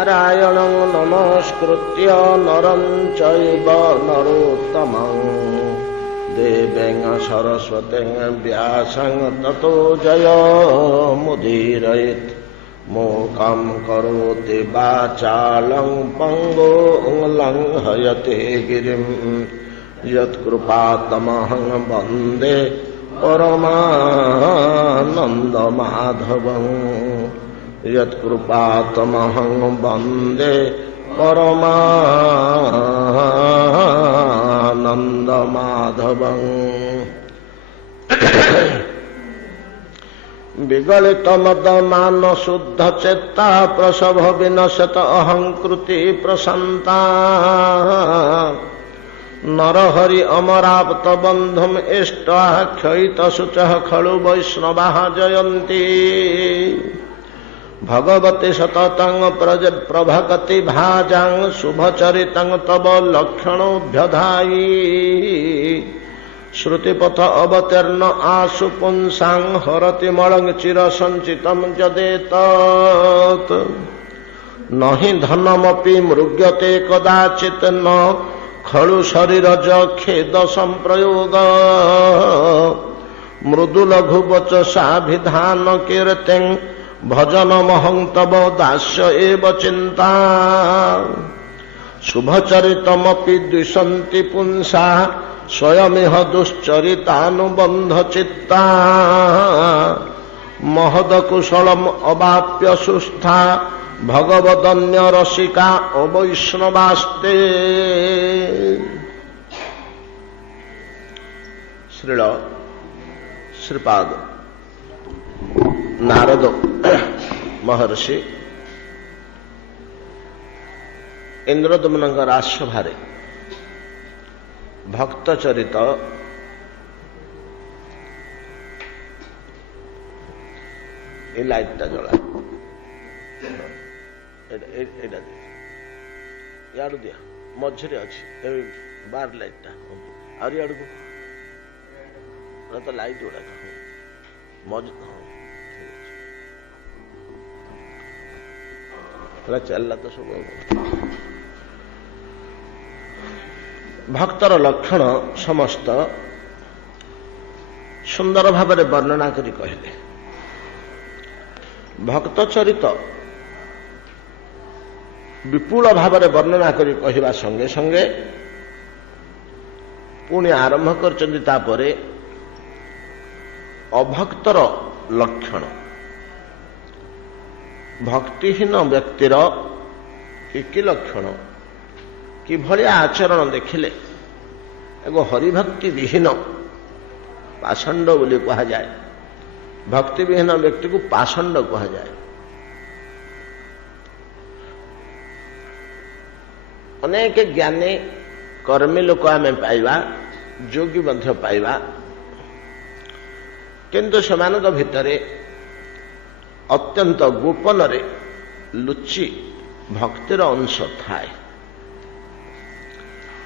नारायणं नमस्कृत्य नरं चैव नरोत्तमं देवीं सरस्वतीं व्यासं ततो जयमुदीरयेत् मूकं करोति वाचालं पङ्गुं लङ्घयते गिरिं यत्कृपातमहं वन्दे परमानन्दमाधवं यत्कृपातमहं वन्दे परमानन्दमाधवं विगलितमदमान शुद्धचेत्ता प्रसभ विनशत अहंकृति प्रसन्ता नरहरि अमराप्त बंधुम इष्टाख्ययित शुचः खलु वैष्णवाः जयन्ति भगवती सततं प्रभकति भाजां शुभचरितं तव लक्षणोऽभ्यधायि श्रुतिपथ अवतीर्ण आशु पुंसां हरति मलं चिरसञ्चितं यदेतत् न हि धनमपि मृग्यते कदाचित् न खलु शरीरज खेद संप्रयोग मृदुलघुवचसाभिधान कीर्तिं भजनमहं तव दास्य एव चिन्ता शुभचरितमपि द्विषन्ति पुंसा स्वयमिह दुश्चरितानुबन्धचित्ता महदकुशलम् अवाप्य सुस्था भगवदन्य रसिका अवैष्णवास्ते। श्रील श्रीपाद नारद महर्षि इंद्रदमनଙ୍କ ରାଜସଭାରେ भक्त चरित ये लाइट जला यार दिया मझे अच्छी बार लाइट आर यार तो लाइट गुड़ा मज चलला तो सब भक्तर लक्षण समस्त सुंदर भाव वर्णना करी कहले। भक्त चरित विपुल भाव वर्णना करी कहवा संगे संगे पुणी आरंभ कर अभक्तर लक्षण भक्तिहीन व्यक्तिर कि लक्षण किभली आचरण देखिले एगो हरिभक्ति विहीन पाषंड बोली कहा जाए। भक्ति विहीन व्यक्ति को पाषंड कहा जाए। अनेक ज्ञानी कर्मी लोक आम पाइबा जोगी मध्य पाइबा किंतु सेमानक भितरे अत्यंत गोपन रे लुचि भक्तिर अंश थाए।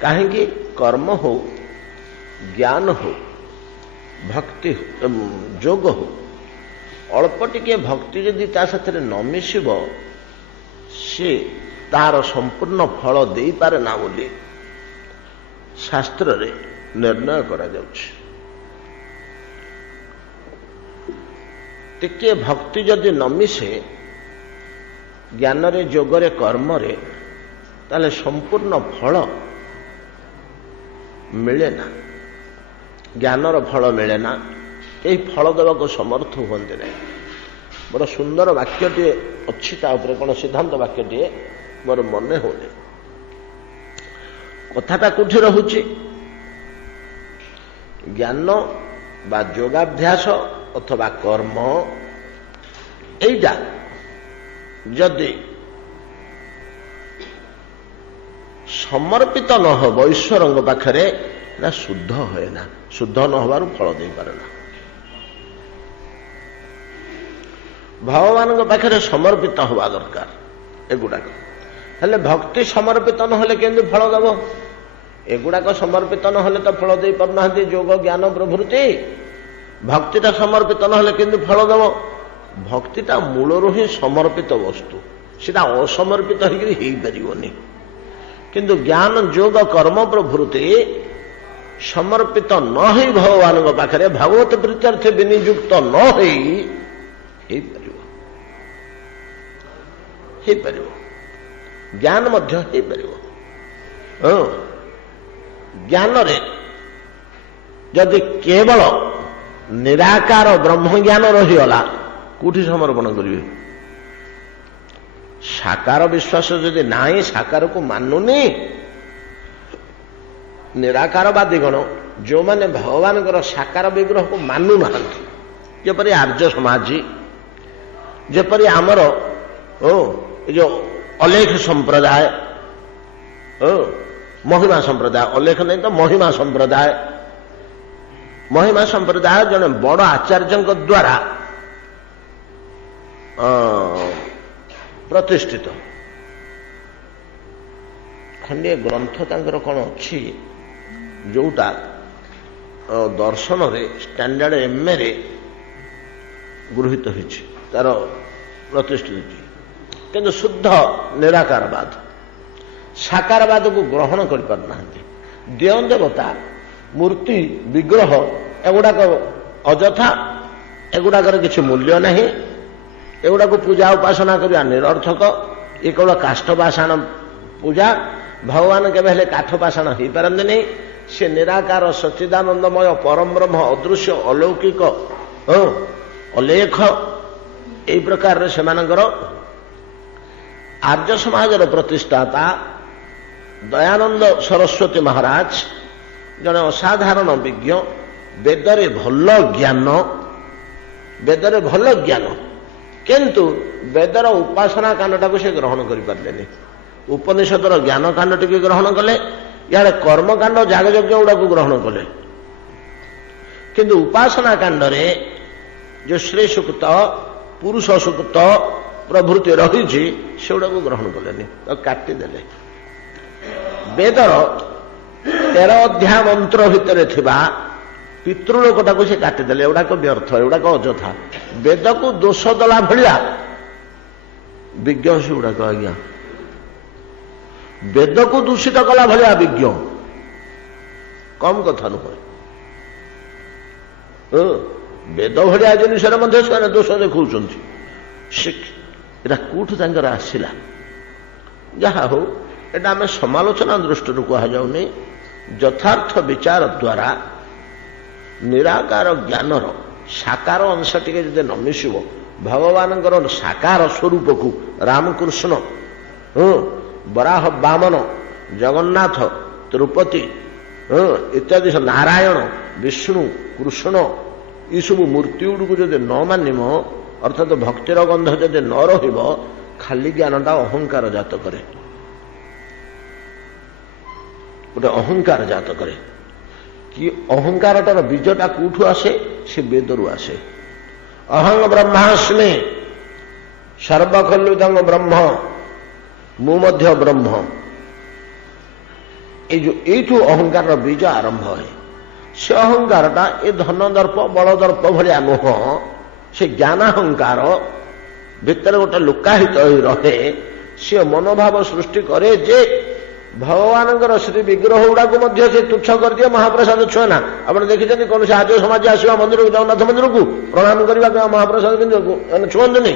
कहीं कर्म हो ज्ञान हो भक्ति जोग हो अल्प टिके भक्ति जदि ता साथरे न मिसिब से तार संपूर्ण फल दे पारे ना बोली शास्त्र रे निर्णय करा जाउछि। टिके भक्ति जदि न मिसे ज्ञान रे जोग रे कर्म रे ताले संपूर्ण फल मिले ना ज्ञानर फल मिले ना कई फल देवाक समर्थ हुए ना। बड़ सुंदर वाक्यटे अच्छी कौन सिद्धांत वाक्यटे मोर मन होने कथाटा कौटी रोचे ज्ञान बा योगाभ्यास अथवा कर्म एटा जदि समर्पित न हो ईश्वर पाखरे ना शुद्ध हुए ना शुद्ध न होबार फल दे पारे ना। भगवान पाखरे समर्पित हवा दरकार एगुड़ाक हेले भक्ति समर्पित न होले केंदु फल दब एगुड़ाक समर्पित न होले तो फल दे पारना जोग ज्ञान प्रभृति भक्तिटा समर्पित न होले केंदु फल दब भक्तिटा मूलरू ही समर्पित वस्तु ସେଟା ଅସମର୍ପିତ ହେଇପାରିବନି। କିନ୍ତୁ ଜ୍ଞାନ ଯୋଗ କର୍ମ ପ୍ରଭୃତି ସମର୍ପିତ ନ ହେଇ ଭଗବାନଙ୍କ ପାଖରେ ଭାଗବତ ପ୍ରୀତ୍ୟର୍ଥେ ବିନିଯୁକ୍ତ ନ ହେଇପାରିବ। ଜ୍ଞାନ ମଧ୍ୟ ହେଇପାରିବ। ଜ୍ଞାନରେ ଯଦି କେବଳ ନିରାକାର ବ୍ରହ୍ମଜ୍ଞାନ ରହିଗଲା, କୋଉଠି ସମର୍ପଣ କରିବେ? ସାକାର ବିଶ୍ୱାସ ଯଦି ନାହିଁ, ସାକାରକୁ ମାନୁନି, ନିରାକାରବାଦୀଗଣ ଯେଉଁମାନେ ଭଗବାନଙ୍କର ସାକାର ବିଗ୍ରହକୁ ମାନୁନାହାନ୍ତି, ଯେପରି ଆର୍ଯ୍ୟ ସମାଜୀ, ଯେପରି ଆମର ଏ ଯୋଉ ଅଲେଖ ସମ୍ପ୍ରଦାୟ, ମହିମା ସମ୍ପ୍ରଦାୟ, ଅଲେଖ ନାହିଁ ତ ମହିମା ସମ୍ପ୍ରଦାୟ। ମହିମା ସମ୍ପ୍ରଦାୟ ଜଣେ ବଡ଼ ଆଚାର୍ଯ୍ୟଙ୍କ ଦ୍ୱାରା ପ୍ରତିଷ୍ଠିତ। ଖଣ୍ଡିଏ ଗ୍ରନ୍ଥ ତାଙ୍କର କ'ଣ ଅଛି, ଯୋଉଟା ଦର୍ଶନରେ ଷ୍ଟାଣ୍ଡାର୍ଡ MA ଗୃହୀତ ହୋଇଛି, ତାର ପ୍ରତିଷ୍ଠିତ ହୋଇଛି। କିନ୍ତୁ ଶୁଦ୍ଧ ନିରାକାରବାଦ, ସାକାରବାଦକୁ ଗ୍ରହଣ କରିପାରୁନାହାନ୍ତି। ଦେୟ ଦେବତା, ମୂର୍ତ୍ତି, ବିଗ୍ରହ ଏଗୁଡ଼ାକ ଅଯଥା, ଏଗୁଡ଼ାକର କିଛି ମୂଲ୍ୟ ନାହିଁ, ଏଗୁଡ଼ାକୁ ପୂଜା ଉପାସନା କରିବା ନିରର୍ଥକ। ଏ କେବଳ କାଷ୍ଠ ପାଷାଣ ପୂଜା। ଭଗବାନ କେବେ ହେଲେ କାଠ ପାଷାଣ ହେଇପାରନ୍ତିନି। ସେ ନିରାକାର ସଚ୍ଚିଦାନନ୍ଦମୟ ପରମ ବ୍ରହ୍ମ, ଅଦୃଶ୍ୟ, ଅଲୌକିକ, ଅଲେଖ। ଏହି ପ୍ରକାରରେ ସେମାନଙ୍କର ଆର୍ଯ୍ୟ ସମାଜର ପ୍ରତିଷ୍ଠାତା ଦୟାନନ୍ଦ ସରସ୍ୱତୀ ମହାରାଜ ଜଣେ ଅସାଧାରଣ ବିଜ୍ଞ, ବେଦରେ ଭଲ ଜ୍ଞାନ, କିନ୍ତୁ ବେଦର ଉପାସନା କାଣ୍ଡଟାକୁ ସେ ଗ୍ରହଣ କରିପାରିଲେନି। ଉପନିଷଦର ଜ୍ଞାନ କାଣ୍ଡ ଟିକେ ଗ୍ରହଣ କଲେ, ଇଆଡ଼େ କର୍ମକାଣ୍ଡ ଯାଗଯଜ୍ଞ ଗୁଡ଼ାକୁ ଗ୍ରହଣ କଲେ। କିନ୍ତୁ ଉପାସନା କାଣ୍ଡରେ ଯୋଉ ଶ୍ରୀ ସୂକ୍ତ, ପୁରୁଷ ସୂକ୍ତ ପ୍ରଭୃତି ରହିଛି, ସେଗୁଡ଼ାକୁ ଗ୍ରହଣ କଲେନି, ତାକୁ କାଟିଦେଲେ। ବେଦର 13 ଅଧ୍ୟାୟ ମନ୍ତ୍ର ଭିତରେ ଥିବା ପିତୃଲୋକଟାକୁ ସେ କାଟିଦେଲେ। ଏଗୁଡ଼ାକ ବ୍ୟର୍ଥ, ଏଗୁଡ଼ାକ ଅଯଥା। ବେଦକୁ ଦୋଷ ଦେଲା ଭଳିଆ ବିଜ୍ଞ ସେଗୁଡ଼ାକ। ଆଜ୍ଞା, ବେଦକୁ ଦୂଷିତ କଲା ଭଳିଆ ବିଜ୍ଞ, କମ କଥା ନୁହେଁ। ବେଦ ଭଳିଆ ଜିନିଷରେ ମଧ୍ୟ ସେମାନେ ଦୋଷ ଦେଖାଉଛନ୍ତି। ଏଟା କୋଉଠୁ ତାଙ୍କର ଆସିଲା? ଯାହା ହଉ, ଏଟା ଆମେ ସମାଲୋଚନା ଦୃଷ୍ଟିରୁ କୁହାଯାଉନି। ଯଥାର୍ଥ ବିଚାର ଦ୍ୱାରା ନିରାକାର ଜ୍ଞାନର ସାକାର ଅଂଶ ଟିକେ ଯଦି ନ ମିଶିବ, ଭଗବାନଙ୍କର ସାକାର ସ୍ୱରୂପକୁ ରାମକୃଷ୍ଣ, ବରାହ, ବାମନ, ଜଗନ୍ନାଥ, ତିରୁପତି ଇତ୍ୟାଦି ନାରାୟଣ, ବିଷ୍ଣୁ, କୃଷ୍ଣ, ଏସବୁ ମୂର୍ତ୍ତି ଗୁଡ଼ିକୁ ଯଦି ନ ମାନିବ, ଅର୍ଥାତ୍ ଭକ୍ତିର ଗନ୍ଧ ଯଦି ନ ରହିବ, ଖାଲି ଜ୍ଞାନଟା ଅହଙ୍କାର ଜାତ କରେ। ଗୋଟେ ଅହଙ୍କାର ଜାତ କରେ। କି ଅହଙ୍କାରଟାର ବୀଜଟା କୋଉଠୁ ଆସେ? ସେ ବେଦରୁ ଆସେ। ଅହଂ ବ୍ରହ୍ମାସ୍ମି ସର୍ବଖଲ୍ବିଦଂ ବ୍ରହ୍ମ, ମୁଁ ମଧ୍ୟ ବ୍ରହ୍ମ। ଏଇଠୁ ଅହଙ୍କାରର ବୀଜ ଆରମ୍ଭ ହୁଏ। ସେ ଅହଙ୍କାରଟା ଏ ଧନ ଦର୍ପ, ବଳ ଦର୍ପ ଭଳିଆ ନୁହଁ। ସେ ଜ୍ଞାନାହଙ୍କାର ଭିତରେ ଗୋଟେ ଲୁକାହିତ ହୋଇ ରହେ। ସେ ମନୋଭାବ ସୃଷ୍ଟି କରେ ଯେ ଭଗବାନଙ୍କର ଶ୍ରୀ ବିଗ୍ରହ ଗୁଡ଼ାକୁ ମଧ୍ୟ ସେ ତୁଚ୍ଛ କରିଦିଏ, ମହାପ୍ରସାଦ ଛୁଏଁ ନା। ଆପଣ ଦେଖିଛନ୍ତି କୌଣସି ଆର୍ଯ୍ୟ ସମାଜ ଆସିବା ମନ୍ଦିରକୁ, ଜଗନ୍ନାଥ ମନ୍ଦିରକୁ ପ୍ରଣାମ କରିବାକୁ, ମହାପ୍ରସାଦ ବିନ୍ଦୁକୁ ଛୁଅନ୍ତୁନି।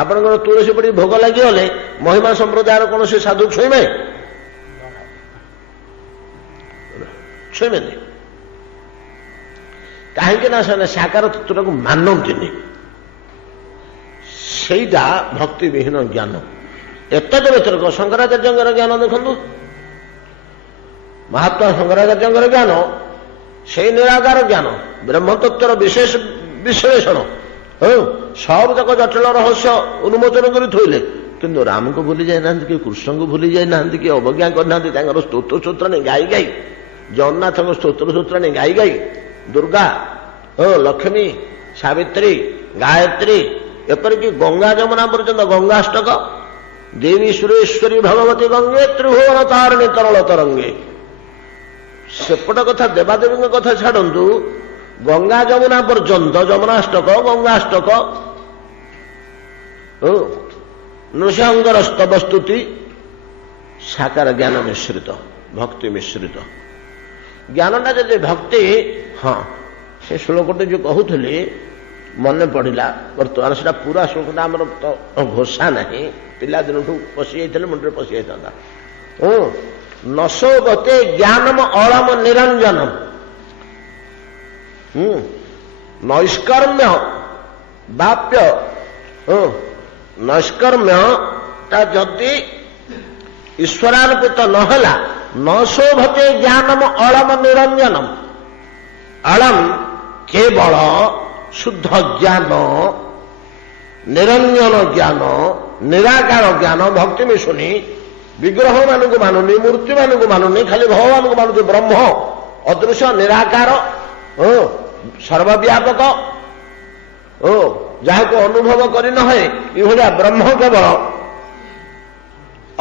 ଆପଣଙ୍କର ତୁଳସୀ ପଡ଼ି ଭୋଗ ଲାଗିଗଲେ ମହିମା ସମ୍ପ୍ରଦାୟର କୌଣସି ସାଧୁ ଛୁଇଁବେ? ଛୁଇଁବେନି। କାହିଁକି ନା ସେମାନେ ସାକାର ତତ୍ତ୍ୱଟାକୁ ମାନନ୍ତିନି। ସେଇଟା ଭକ୍ତିବିହୀନ ଜ୍ଞାନ। ଏତଦ ବ୍ୟତିରେକ ଶଙ୍କରାଚାର୍ଯ୍ୟଙ୍କର ଜ୍ଞାନ ଦେଖନ୍ତୁ, ମହାତ୍ମା ଶଙ୍କରାଚାର୍ଯ୍ୟଙ୍କର ଜ୍ଞାନ ସେଇ ନିରାକାର ଜ୍ଞାନ, ବ୍ରହ୍ମତତ୍ତ୍ୱର ବିଶେଷ ବିଶ୍ଳେଷଣ, ସବୁଯାକ ଜଟିଳ ରହସ୍ୟ ଉନ୍ମୋଚନ କରି ଥୋଇଲେ। କିନ୍ତୁ ରାମକୁ ଭୁଲି ଯାଇନାହାନ୍ତି, କି କୃଷ୍ଣଙ୍କୁ ଭୁଲି ଯାଇନାହାନ୍ତି, କି ଅବଜ୍ଞା କରିନାହାନ୍ତି। ତାଙ୍କର ସ୍ତୋତ୍ର ସୂତ୍ରାଣୀ ଗାଇ ଗାଇ, ଜଗନ୍ନାଥଙ୍କ ସ୍ତୋତ୍ର ସୂତ୍ରାଣୀ ଗାଇ ଗାଇ, ଦୁର୍ଗା, ଲକ୍ଷ୍ମୀ, ସାବିତ୍ରୀ, ଗାୟତ୍ରୀ, ଏପରିକି ଗଙ୍ଗା ଯମୁନା ପର୍ଯ୍ୟନ୍ତ ଗଙ୍ଗାଷ୍ଟକ, ଦେବୀ ସୁରେଶ୍ୱରୀ ଭଗବତୀ ଗଙ୍ଗେ ତ୍ରିଭୁବନ ତାରିଣୀ ତରଳ ତରଙ୍ଗେ। ସେପଟ କଥା, ଦେବାଦେବୀଙ୍କ କଥା ଛାଡ଼ନ୍ତୁ, ଗଙ୍ଗା ଯମୁନା ପର୍ଯ୍ୟନ୍ତ ଯମୁନାଷ୍ଟକ, ଗଙ୍ଗାଷ୍ଟକ, नृसिंहଙ୍କର ସ୍ତବ ସ୍ତୁତି ସାକାର ଜ୍ଞାନ ମିଶ୍ରିତ, ଭକ୍ତି ମିଶ୍ରିତ। ଜ୍ଞାନଟା ଯଦି ଭକ୍ତି, ହଁ ସେ ଶ୍ଲୋକଟି ଯୋଉ କହୁଥିଲି ମନେ ପଡ଼ିଲା ବର୍ତ୍ତମାନ, ସେଟା ପୁରା ଶ୍ଲୋକଟା ଆମର ତ ଘୋଷା ନାହିଁ, ପିଲାଦିନଠୁ ପଶି ଯାଇଥିଲେ ମୁଣ୍ଡରେ ପଶି ଯାଇଥାନ୍ତା। ନଶୋଭତେ ଜ୍ଞାନମ ଅଳମ ନିରଞ୍ଜନମ, ନୈଷ୍କର୍ମ୍ୟ ବାପ୍ୟ, ନୈଷ୍କର୍ମ୍ୟଟା ଯଦି ଈଶ୍ୱରାର୍ପିତ ନହେଲା, ନଶୋଭତେ ଜ୍ଞାନମ ଅଳମ ନିରଞ୍ଜନମ, ଅଳମ କେବଳ ଶୁଦ୍ଧ ଜ୍ଞାନ, ନିରଞ୍ଜନ ଜ୍ଞାନ, ନିରାକାର ଜ୍ଞାନ, ଭକ୍ତି ମିଶୁନି, ବିଗ୍ରହ ମାନଙ୍କୁ ମାନୁନି, ମୂର୍ତ୍ତି ମାନଙ୍କୁ ମାନୁନି, ଖାଲି ଭଗବାନଙ୍କୁ ମାନୁଛି। ବ୍ରହ୍ମ ଅଦୃଶ୍ୟ ନିରାକାର, ସର୍ବବ୍ୟାପକ, ଯାହାକୁ ଅନୁଭବ କରି ନ ହୁଏ, ଏଭଳିଆ ବ୍ରହ୍ମ କେବଳ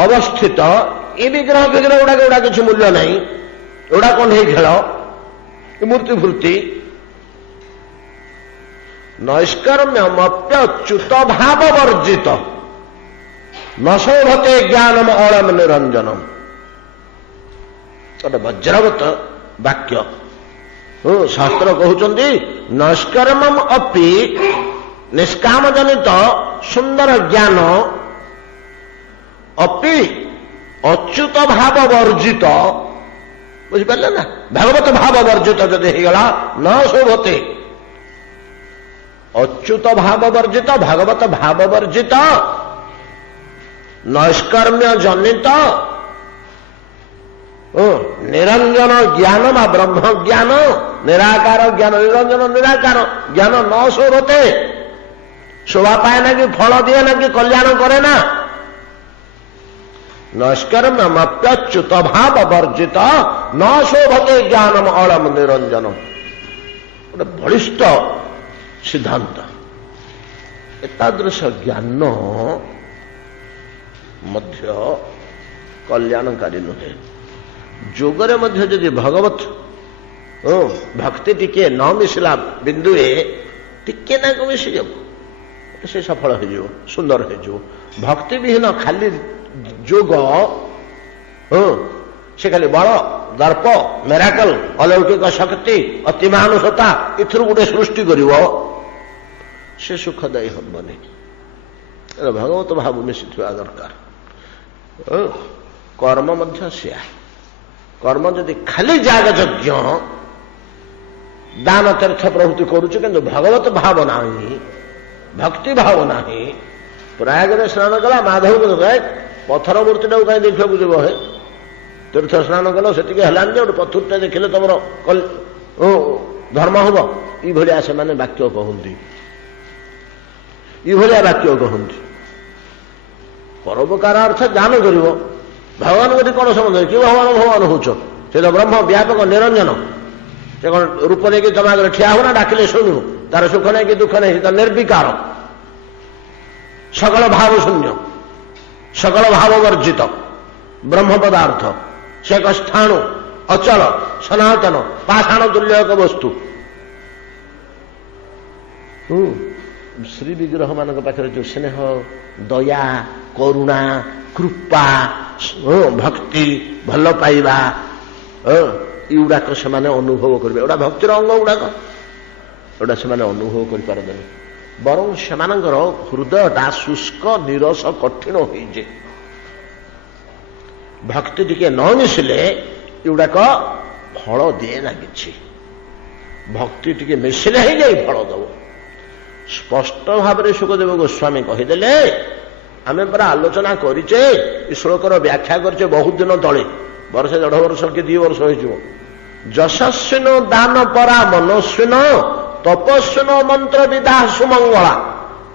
ଅବସ୍ଥିତ। ଏ ବିଗ୍ରହ ବିଗ୍ରହ ଗୁଡା କିଛି ମୂଲ୍ୟ ନାହିଁ, ଏଗୁଡା କଣ୍ଢେଇ ଖେଳ, ମୂର୍ତ୍ତି ଫୂର୍ତ୍ତି। ନୈଷ୍କର୍ମ୍ୟମପ୍ୟଚ୍ୟୁତ ଭାବ ବର୍ଜିତ, ନଶୋଭତେ ଜ୍ଞାନମ ଅଳମ ନିରଞ୍ଜନମ। ଗୋଟେ ବଜ୍ରବତ ବାକ୍ୟ। ଶାସ୍ତ୍ର କହୁଛନ୍ତି ନୈଷ୍କର୍ମମ ଅପି, ନିଷ୍କାମ ଜନିତ ସୁନ୍ଦର ଜ୍ଞାନ, ଅପି ଅଚ୍ୟୁତ ଭାବ ବର୍ଜିତ, ବୁଝିପାରିଲେ ନା? ଭାଗବତ ଭାବ ବର୍ଜିତ ଯଦି ହେଇଗଲା, ନ ଶୋଭତେ। ଅଚ୍ୟୁତ ଭାବ ବର୍ଜିତ, ଭାଗବତ ଭାବ ବର୍ଜିତ, ନୈଷ୍କର୍ମ୍ୟ ଜନିତ ନିରଞ୍ଜନ ଜ୍ଞାନ ବା ବ୍ରହ୍ମ ଜ୍ଞାନ, ନିରାକାର ଜ୍ଞାନ, ନିରଞ୍ଜନ ନିରାକାର ଜ୍ଞାନ ନ ଶୋଭତେ, ଶୋଭା ପାଏ ନା କି ଫଳ ଦିଏ ନା କି କଲ୍ୟାଣ କରେ ନା। ନୈଷ୍କର୍ମ୍ୟମପ୍ୟଚ୍ୟୁତ ଭାବ ବର୍ଜିତ, ନ ଶୋଭତେ ଜ୍ଞାନମ ଅଳମ ନିରଞ୍ଜନମ। ଗୋଟେ ବଳିଷ୍ଠ ସିଦ୍ଧାନ୍ତ। ଏତାଦୃଶ ଜ୍ଞାନ ମଧ୍ୟ କଲ୍ୟାଣକାରୀ ନୁହେଁ। ଯୋଗରେ ମଧ୍ୟ ଯଦି ଭଗବତ ଭକ୍ତି ଟିକେ ନ ମିଶିଲା ବିନ୍ଦୁରେ, ଟିକେ ନାକୁ ମିଶିଯିବ, ସେ ସଫଳ ହେଇଯିବ, ସୁନ୍ଦର ହେଇଯିବ। ଭକ୍ତି ବିହୀନ ଖାଲି ଯୋଗ, ସେ ଖାଲି ବଳ, ଦର୍ପ, ମେରାକଲ, ଅଲୌକିକ ଶକ୍ତି, ଅତିମାନୁଷତା, ଏଥିରୁ ଗୋଟେ ସୃଷ୍ଟି କରିବ, ସେ ସୁଖଦାୟୀ ହବନି। ଭଗବତ ଭାବ ମିଶିଥିବା ଦରକାର। କର୍ମ ମଧ୍ୟ ସେୟା। କର୍ମ ଯଦି ଖାଲି ଯାଗ ଯଜ୍ଞ, ଦାନ ତୀର୍ଥ ପ୍ରଭୃତି କରୁଛୁ, କିନ୍ତୁ ଭଗବତ ଭାବ ନାହିଁ, ଭକ୍ତି ଭାବ ନାହିଁ। ପ୍ରୟାଗରେ ସ୍ନାନ କଲା, ମାଧବକୁ ପଥର ମୂର୍ତ୍ତିଟାକୁ କାହିଁ ଦେଖିବାକୁ ଯିବ? ହେ, ତୀର୍ଥ ସ୍ନାନ କଲ, ସେତିକି ହେଲାନି ଯେ ଗୋଟେ ପଥରଟା ଦେଖିଲେ ତମର ଧର୍ମ ହବ? ଏଇଭଳିଆ ସେମାନେ ବାକ୍ୟ କହନ୍ତି, ଏଇଭଳିଆ ବାକ୍ୟ କହନ୍ତି। ପରୋପକାର ଅର୍ଥ ଦାନ କରିବ। ଭଗବାନ ଯଦି କଣ ସମ୍ବନ୍ଧ? କି ଭଗବାନ ଭଗବାନ ହଉଛ? ସେ ତ ବ୍ରହ୍ମ ବ୍ୟାପକ ନିରଞ୍ଜନ। ସେ କଣ ରୂପ ନେଇକି ତମ ଆଗରେ ଠିଆ ହବ ନା ଡାକିଲେ ଶୁଣିବ? ତାର ସୁଖ ନାହିଁ କି ଦୁଃଖ ନାହିଁ, ସେ ତ ନିର୍ବିକାର, ସକଳ ଭାବ ଶୂନ୍ୟ, ସକଳ ଭାବ ବର୍ଜିତ ବ୍ରହ୍ମ ପଦାର୍ଥ। ସେ ଏକ ସ୍ଥାଣୁ, ଅଚଳ, ସନାତନ, ପାଷାଣ ତୁଲ୍ୟ ଏକ ବସ୍ତୁ। ଶ୍ରୀ ବିଗ୍ରହ ମାନଙ୍କ ପାଖରେ ଯୋଉ ସ୍ନେହ, ଦୟା, କରୁଣା, କୃପା, ଭକ୍ତି, ଭଲ ପାଇବା, ଏଗୁଡାକ ସେମାନେ ଅନୁଭବ କରିବେ। ଏଗୁଡା ଭକ୍ତିର ଅଙ୍ଗ ଗୁଡାକ, ଏଗୁଡା ସେମାନେ ଅନୁଭବ କରିପାରନ୍ତିନି। ବରଂ ସେମାନଙ୍କର ହୃଦୟଟା ଶୁଷ୍କ, ନିରସ, କଠିନ ହୋଇଯାଏ। ଭକ୍ତି ଟିକେ ନ ମିଶିଲେ ଏଗୁଡାକ ଫଳ ଦିଏ ନା କିଛି। ଭକ୍ତି ଟିକେ ମିଶିଲେ ହେଇଯାଇ ଫଳ ଦବ। ସ୍ପଷ୍ଟ ଭାବରେ ସୁଖଦେବ ଗୋସ୍ୱାମୀ କହିଦେଲେ। ଆମେ ପରା ଆଲୋଚନା କରିଛେ, ଏ ଶ୍ଲୋକର ବ୍ୟାଖ୍ୟା କରିଛେ ବହୁତ ଦିନ ତଳେ, ବର୍ଷେ 1.5 ବର୍ଷ କି 2 ବର୍ଷ ହେଇଯିବ। ଯଶସ୍ୱିନ ଦାନ ପରା ମନସ୍ୱିନ, ତପସ୍ୱିନ ମନ୍ତ୍ର ବିଦା ସୁମଙ୍ଗଳା,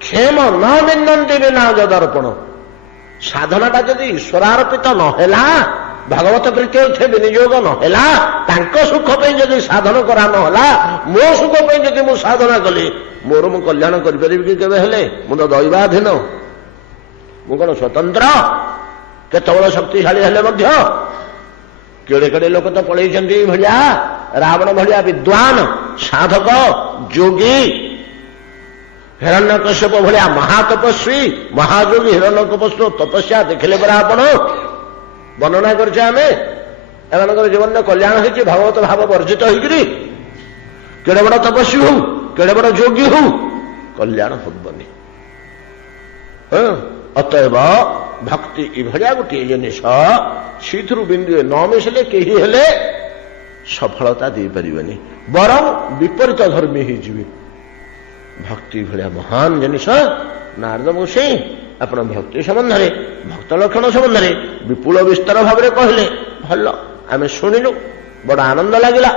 କ୍ଷେମ ନ ବିନ୍ଦନ୍ତି ବିନା ଯଦର୍ପଣ। ସାଧନାଟା ଯଦି ଈଶ୍ୱରାର୍ପିତ ନ ହେଲା, ଭଗବତ ପ୍ରୀତ୍ୟର୍ଥେ ବିନିଯୋଗ ନ ହେଲା, ତାଙ୍କ ସୁଖ ପାଇଁ ଯଦି ସାଧନ କରା ନ ହେଲା, ମୋ ସୁଖ ପାଇଁ ଯଦି ମୁଁ ସାଧନା କଲି, ମୋର ମୁଁ କଲ୍ୟାଣ କରିପାରିବି କି କେବେ ହେଲେ? ମୁଁ ତ ଦୈବାଧୀନ, ମୁଁ କଣ ସ୍ୱତନ୍ତ୍ର? କେତେବେଳେ ଶକ୍ତିଶାଳୀ ହେଲେ ମଧ୍ୟ କେଡ଼େ କେଡ଼େ ଲୋକ ତ ପଳେଇଛନ୍ତି ଭଳିଆ, ରାବଣ ଭଳିଆ ବିଦ୍ୱାନ, ସାଧକ, ଯୋଗୀ, ହିରଣ୍ୟକଶ୍ୟପ ଭଳିଆ ମହାତପସ୍ୱୀ ମହାଯୋଗୀ ହିରଣ୍ୟକଶ୍ୟପ ତପସ୍ୟା ଦେଖିଲେ ପରା ଆପଣ, ବର୍ଣ୍ଣନା କରିଛେ ଆମେ। ଏମାନଙ୍କର ଜୀବନରେ କଲ୍ୟାଣ ହେଇଛି ଭାଗବତ ଭାବ ବର୍ଜିତ ହେଇକିରି। କେଡ଼େ ବଡ଼ ତପସ୍ୱୀ ହଉ, କେଡ଼େ ବଡ଼ ଯୋଗୀ ହଉ, କଲ୍ୟାଣ ହବନି। ଅତଏବ ଭକ୍ତି ଏଭଳିଆ ଗୋଟିଏ ଜିନିଷ, ସେଇଥିରୁ ବିନ୍ଦୁଏ ନ ମିଶିଲେ କେହି ହେଲେ ସଫଳତା ଦେଇପାରିବେନି, ବରଂ ବିପରୀତ ଧର୍ମୀ ହେଇଯିବେ। ଭକ୍ତି ଭଳିଆ ମହାନ ଜିନିଷ। ନାରଦ ଗୋସାଇଁ ଆପଣ ଭକ୍ତି ସମ୍ବନ୍ଧରେ, ଭକ୍ତ ଲକ୍ଷଣ ସମ୍ବନ୍ଧରେ ବିପୁଳ ବିସ୍ତାର ଭାବରେ କହିଲେ। ଭଲ, ଆମେ ଶୁଣିଲୁ, ବଡ଼ ଆନନ୍ଦ ଲାଗିଲା।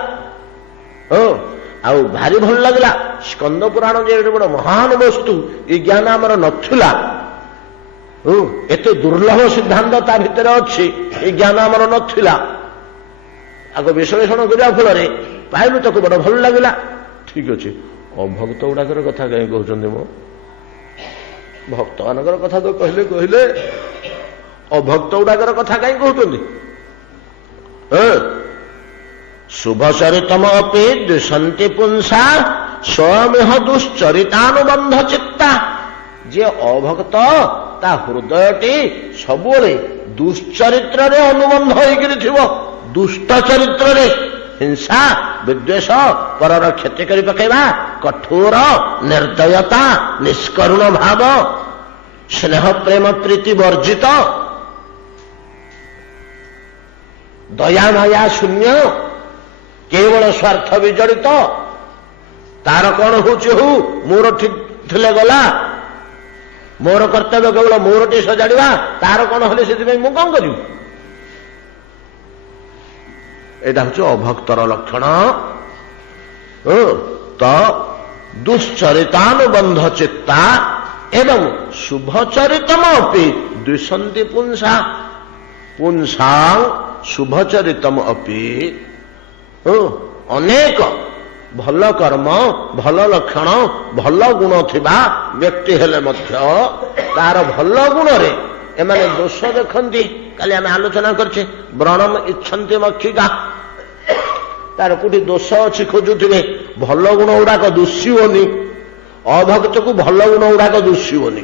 ଆଉ ଭାରି ଭଲ ଲାଗିଲା। ସ୍କନ୍ଦ ପୁରାଣ ଯେ ବଡ଼ ମହାନ ବସ୍ତୁ, ଏ ଜ୍ଞାନ ଆମର ନଥିଲା। ଏତେ ଦୁର୍ଲଭ ସିଦ୍ଧାନ୍ତ ତା ଭିତରେ ଅଛି, ଏ ଜ୍ଞାନ ଆମର ନଥିଲା। ଆଗ ବିଶ୍ଳେଷଣ କରିବା ଫଳରେ ପାଇଲୁ, ତାକୁ ବଡ଼ ଭଲ ଲାଗିଲା। ଠିକ ଅଛି, ଅଭକ୍ତ ଗୁଡାକର କଥା କାହିଁ କହୁଛନ୍ତି? ମୁଁ ଭକ୍ତମାନଙ୍କର କଥା ତ କହିଲେ କହିଲେ, ଅଭକ୍ତ ଗୁଡାକର କଥା କାହିଁ କହୁଛନ୍ତି? ଶୁଭଚରିତମ ଅପି ଦ୍ୱିଷନ୍ତି ପୁଂସା ସ୍ୱୟମିହ ଦୁଶ୍ଚରିତାନୁବନ୍ଧ ଚିତ୍ତା। ଯିଏ ଅଭକ୍ତ, ତା ହୃଦୟଟି ସବୁବେଳେ ଦୁଶ୍ଚରିତ୍ରରେ ଅନୁବନ୍ଧ ହେଇକିରି ଥିବ। ଦୁଷ୍ଟ ଚରିତ୍ରରେ, ହିଂସା, ବିଦ୍ୱେଷ, ପରର କ୍ଷତି କରି ପକାଇବା, କଠୋର, ନିର୍ଦ୍ଦୟତା, ନିଷ୍କରୁଣ ଭାବ, ସ୍ନେହ ପ୍ରେମ ପ୍ରୀତି ବର୍ଜିତ, ଦୟା ମାୟା ଶୂନ୍ୟ, କେବଳ ସ୍ୱାର୍ଥ ବିଜଡ଼ିତ। ତାର କଣ ହଉଛି ହଉ, ମୋର ଠିକ ଥିଲେ ଗଲା, ମୋର କର୍ତ୍ତବ୍ୟ କେବଳ ମୋରଟି ସଜାଡ଼ିବା, ତାର କଣ ହେଲେ ସେଥିପାଇଁ ମୁଁ କଣ କରିବି? ଏଇଟା ହଉଛି ଅଭକ୍ତର ଲକ୍ଷଣ। ତ ଦୁଶ୍ଚରିତାନୁବନ୍ଧ ଚିତ୍ତା ଏବଂ ଶୁଭଚରିତମ ଅପି ଦ୍ୱିଷନ୍ତି ପୁଂସା। ପୁଂସାଂ ଶୁଭଚରିତମ ଅପି, ଅନେକ ଭଲ କର୍ମ, ଭଲ ଲକ୍ଷଣ, ଭଲ ଗୁଣ ଥିବା ବ୍ୟକ୍ତି ହେଲେ ମଧ୍ୟ ତାର ଭଲ ଗୁଣରେ ଏମାନେ ଦୋଷ ଦେଖନ୍ତି। କାଲି ଆମେ ଆଲୋଚନା କରିଛେ, ବ୍ରଣମ ଇଚ୍ଛନ୍ତି ମକ୍ଷିକା। ତାର କୋଉଠି ଦୋଷ ଅଛି ଖୋଜୁଥିବେ, ଭଲ ଗୁଣ ଗୁଡାକ ଦୁଷିବନି। ଅଭକ୍ତକୁ ଭଲ ଗୁଣ ଗୁଡାକ ଦୁଷିବନି,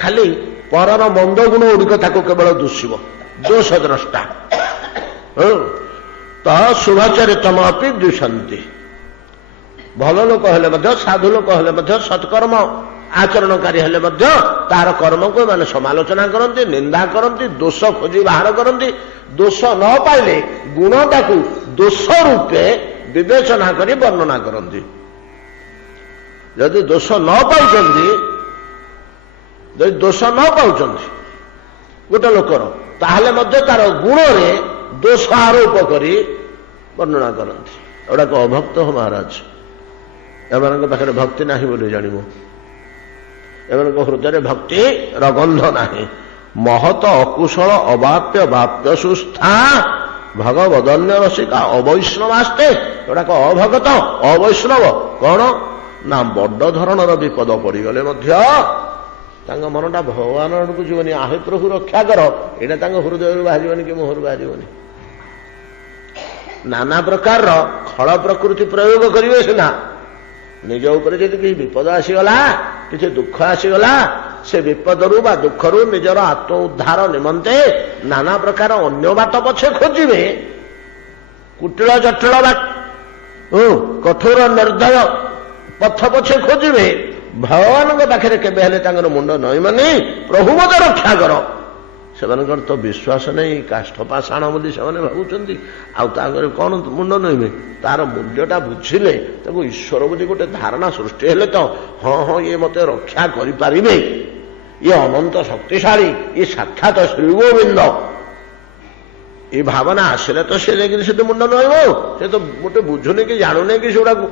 ଖାଲି ପରର ମନ୍ଦ ଗୁଣ ଗୁଡିକ ତାକୁ କେବଳ ଦୁଷିବ, ଦୋଷ ଦ୍ରଷ୍ଟା। ତ ଶୁଭଚରିତମ ଅପି ଦ୍ୱିଷନ୍ତି। ଭଲ ଲୋକ ହେଲେ ମଧ୍ୟ, ସାଧୁ ଲୋକ ହେଲେ ମଧ୍ୟ, ସତ୍କର୍ମ ଆଚରଣକାରୀ ହେଲେ ମଧ୍ୟ ତାର କର୍ମକୁ ଏମାନେ ସମାଲୋଚନା କରନ୍ତି, ନିନ୍ଦା କରନ୍ତି, ଦୋଷ ଖୋଜି ବାହାର କରନ୍ତି। ଦୋଷ ନ ପାଇଲେ ଗୁଣଟାକୁ ଦୋଷ ରୂପେ ବିବେଚନା କରି ବର୍ଣ୍ଣନା କରନ୍ତି। ଯଦି ଦୋଷ ନ ପାଉଛନ୍ତି, ଯଦି ଦୋଷ ନ ପାଉଛନ୍ତି ଗୋଟେ ଲୋକର, ତାହେଲେ ମଧ୍ୟ ତାର ଗୁଣରେ ଦୋଷ ଆରୋପ କରି ବର୍ଣ୍ଣନା କରନ୍ତି। ଏଗୁଡାକ ଅଭକ୍ତ ମହାରାଜ। ଏମାନଙ୍କ ପାଖରେ ଭକ୍ତି ନାହିଁ ବୋଲି ଜାଣିବ। ଏମାନଙ୍କ ହୃଦୟରେ ଭକ୍ତିର ଗନ୍ଧ ନାହିଁ। ମହତ ଅକୁଶଳ ଅବାପ୍ୟ ବାପ୍ୟ ସୁସ୍ଥା ଭଗବଦନ୍ୟ ରସିକା ଅବୈଷ୍ଣବାସ୍ତେ। ଏଗୁଡାକ ଅଭଗତ, ଅବୈଷ୍ଣବ। କଣ ନା, ବଡ ଧରଣର ବିପଦ ପଡିଗଲେ ମଧ୍ୟ ତାଙ୍କ ମନଟା ଭଗବାନ ଆଡକୁ ଯିବନି। ଆହେ ପ୍ରଭୁ ରକ୍ଷା କର, ଏଇଟା ତାଙ୍କ ହୃଦୟରୁ ବାହାରିବନି କି ମୁହଁରୁ ବାହାରିବନି। ନାନା ପ୍ରକାରର ଖଳ ପ୍ରକୃତି ପ୍ରୟୋଗ କରିବେ ସିନା, ନିଜ ଉପରେ ଯଦି କିଛି ବିପଦ ଆସିଗଲା, କିଛି ଦୁଃଖ ଆସିଗଲା, ସେ ବିପଦରୁ ବା ଦୁଃଖରୁ ନିଜର ଆତ୍ମ ଉଦ୍ଧାର ନିମନ୍ତେ ନାନା ପ୍ରକାର ଅନ୍ୟ ବାଟ ପଛେ ଖୋଜିବେ। କୁଟିଳ ଜଟିଳ ବା କଠୋର ନିର୍ଦ୍ଦୟ ପଥ ପଛେ ଖୋଜିବେ। ଭଗବାନଙ୍କ ପାଖରେ କେବେ ହେଲେ ତାଙ୍କର ମୁଣ୍ଡ ନଇବନି, ପ୍ରଭୁ ମୋତେ ରକ୍ଷା କର। ସେମାନଙ୍କର ତ ବିଶ୍ୱାସ ନାହିଁ, କାଷ୍ଠ ପାଷାଣ ବୋଲି ସେମାନେ ଭାବୁଛନ୍ତି। ଆଉ ତାଙ୍କର କଣ ମୁଣ୍ଡ ନଇବେ? ତାର ମୂଲ୍ୟଟା ବୁଝିଲେ, ତାକୁ ଈଶ୍ୱର ବୋଲି ଗୋଟେ ଧାରଣା ସୃଷ୍ଟି ହେଲେ ତ ହଁ ହଁ ଇଏ ମୋତେ ରକ୍ଷା କରିପାରିବେ, ଇଏ ଅନନ୍ତ ଶକ୍ତିଶାଳୀ, ଇଏ ସାକ୍ଷାତ ଶ୍ରୀଗୋବିନ୍ଦ, ଏ ଭାବନା ଆସିଲେ ତ ସେ ଯାଇକିରି ସେଠି ମୁଣ୍ଡ ନଇବ। ସେ ତ ଗୋଟେ ବୁଝୁନି କି ଜାଣୁନି କି ସେଗୁଡାକୁ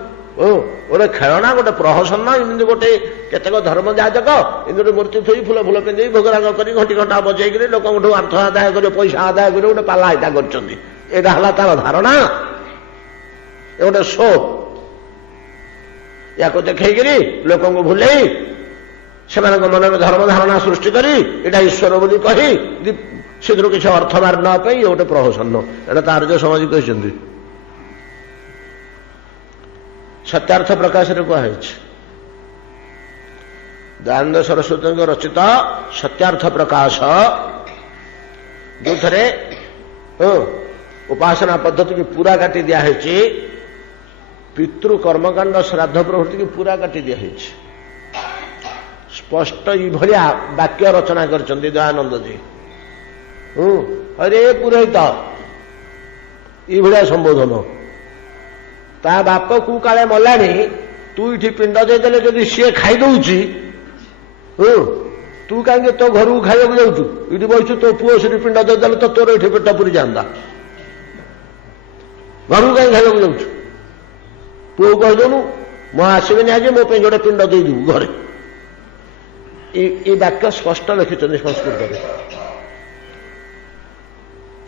ଗୋଟେ ଖେଳନା, ଗୋଟେ ପ୍ରହସନ। ଏମିତି ଗୋଟେ କେତେକ ଧର୍ମ ଯାଜକ ଏମିତି ଗୋଟେ ମୂର୍ତ୍ତି ଥୋଇ ଫୁଲ ଫୁଲ ପିନ୍ଧେଇ ଭୋଗରାଗ କରି ଘଣ୍ଟି ଘଣ୍ଟା ବଜେଇକିରି ଲୋକଙ୍କଠୁ ଅର୍ଥ ଆଦାୟ କରି ପଇସା ଆଦାୟ କରି ଗୋଟେ ପାଲା ଏଇଟା କରିଛନ୍ତି। ଏଇଟା ହେଲା ତାର ଧାରଣା, ଏ ଗୋଟେ ଶୋ। ୟାକୁ ଦେଖେଇକିରି ଲୋକଙ୍କୁ ଭୁଲେଇ ସେମାନଙ୍କ ମନରେ ଧର୍ମ ଧାରଣା ସୃଷ୍ଟି କରି ଏଇଟା ଈଶ୍ୱର ବୋଲି କହି ସେଥିରୁ କିଛି ଅର୍ଥ ମାରି ନେବା ପାଇଁ ଗୋଟେ ପ୍ରହସନ। ଏଇଟା ତ ଆର୍ଯ୍ୟ ସମାଜ କହିଛନ୍ତି। ସତ୍ୟାର୍ଥ ପ୍ରକାଶରେ କୁହାଯାଇଛି, ଦୟାନନ୍ଦ ସରସ୍ୱତୀଙ୍କ ରଚିତ ସତ୍ୟାର୍ଥ ପ୍ରକାଶ, ଯୋଉଥିରେ ଉପାସନା ପଦ୍ଧତି କି ପୁରା କାଟି ଦିଆହେଇଛି, ପିତୃ କର୍ମକାଣ୍ଡ ଶ୍ରାଦ୍ଧ ପ୍ରଭୃତି କି ପୁରା କାଟି ଦିଆହେଇଛି। ସ୍ପଷ୍ଟ ଏଇଭଳିଆ ବାକ୍ୟ ରଚନା କରିଛନ୍ତି ଦୟାନନ୍ଦଜୀ। ହରେ ପୁରୋହିତ, ଏଇଭଳିଆ ସମ୍ବୋଧନ। ତା ବାପ କୁ କାଳେ ମଲାଣି, ତୁ ଏଠି ପିଣ୍ଡ ଦେଇଦେଲେ ଯଦି ସିଏ ଖାଇଦଉଛି, ତୁ କାହିଁକି ତୋ ଘରକୁ ଖାଇବାକୁ ଯାଉଛୁ? ଏଠି ବସିଛୁ, ତୋ ପୁଅ ସେଠି ପିଣ୍ଡ ଦେଇଦେଲେ ତ ତୋର ଏଠି ପେଟ ପୁରି ଯାଆନ୍ତା। ଘରକୁ କାହିଁକି ଖାଇବାକୁ ଯାଉଛୁ? ପୁଅକୁ କହିଦେଉନୁ ମୁଁ ଆସିବିନି ଆଜି, ମୋ ପାଇଁ ଗୋଟେ ପିଣ୍ଡ ଦେଇଯିବୁ ଘରେ। ଏ ବାକ୍ୟ ସ୍ପଷ୍ଟ ଲେଖିଛନ୍ତି ସଂସ୍କୃତରେ।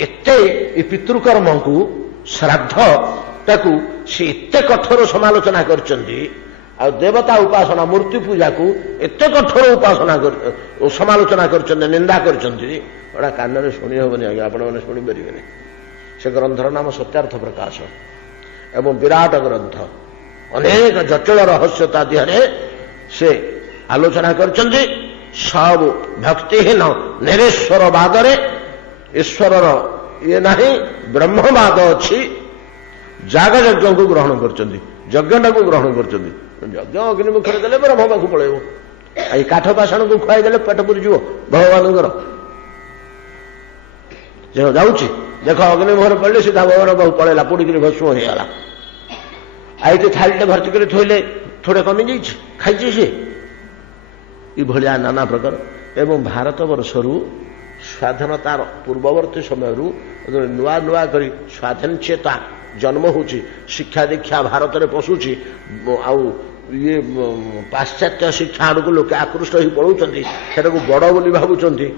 ଏତେ ଏ ପିତୃକର୍ମକୁ, ଶ୍ରାଦ୍ଧଟାକୁ ସେ ଏତେ କଠୋର ସମାଲୋଚନା କରିଛନ୍ତି। ଆଉ ଦେବତା ଉପାସନା, ମୂର୍ତ୍ତି ପୂଜାକୁ ଏତେ କଠୋର ସମାଲୋଚନା କରିଛନ୍ତି, ନିନ୍ଦା କରିଛନ୍ତି, ଏଗୁଡ଼ା କାନରେ ଶୁଣି ହେବନି ଆଜ୍ଞା, ଆପଣମାନେ ଶୁଣିପାରିବେନି। ସେ ଗ୍ରନ୍ଥର ନାମ ସତ୍ୟାର୍ଥ ପ୍ରକାଶ ଏବଂ ବିରାଟ ଗ୍ରନ୍ଥ। ଅନେକ ଜଟିଳ ରହସ୍ୟ ତା ଦେହରେ ସେ ଆଲୋଚନା କରିଛନ୍ତି। ସବୁ ଭକ୍ତିହୀନ ନିରେଶ୍ୱରବାଦରେ ଈଶ୍ୱରର ଇଏ ନାହିଁ, ବ୍ରହ୍ମବାଦ ଅଛି। ଯାଗଯଜ୍ଞକୁ ଗ୍ରହଣ କରିଛନ୍ତି, ଯଜ୍ଞଟାକୁ ଗ୍ରହଣ କରିଛନ୍ତି। ଯଜ୍ଞ ଅଗ୍ନିମୁଖରେ ଦେଲେ ବ୍ରହ୍ମ ପାଖକୁ ପଳେଇବ। ଏଇ କାଠ ପାଷାଣକୁ ଖୁଆଇଦେଲେ ପେଟ ପୁରିଯିବ ଭଗବାନଙ୍କର। ଯେ ଯାଉଛି ଦେଖ ଅଗ୍ନିମୁଖରେ ପଡ଼ିଲେ ସିଧା ଭଗବାନ ପାଖକୁ ପଳେଇଲା, ପୋଡ଼ିକିରି ଭସ୍ମ ହେଇଗଲା। ଆଉ ଏଠି ଥାଳିଟେ ଭର୍ତ୍ତି କରି ଥୋଇଲେ ଥୋଡ଼େ କମିଯାଇଛି, ଖାଇଛି ସେ। ଏଭଳିଆ ନାନା ପ୍ରକାର। ଏବଂ ଭାରତବର୍ଷରୁ ସ୍ୱାଧୀନତାର ପୂର୍ବବର୍ତ୍ତୀ ସମୟରୁ ନୂଆ ନୂଆ କରି ସ୍ୱାଧୀନ ଚେତା ଜନ୍ମ ହେଉଛି, ଶିକ୍ଷା ଦୀକ୍ଷା ଭାରତରେ ପଶୁଛି, ଆଉ ଇଏ ପାଶ୍ଚାତ୍ୟ ଶିକ୍ଷା ଆଡ଼କୁ ଲୋକେ ଆକୃଷ୍ଟ ହୋଇ ପଳାଉଛନ୍ତି, ସେଟାକୁ ବଡ଼ ବୋଲି ଭାବୁଛନ୍ତି।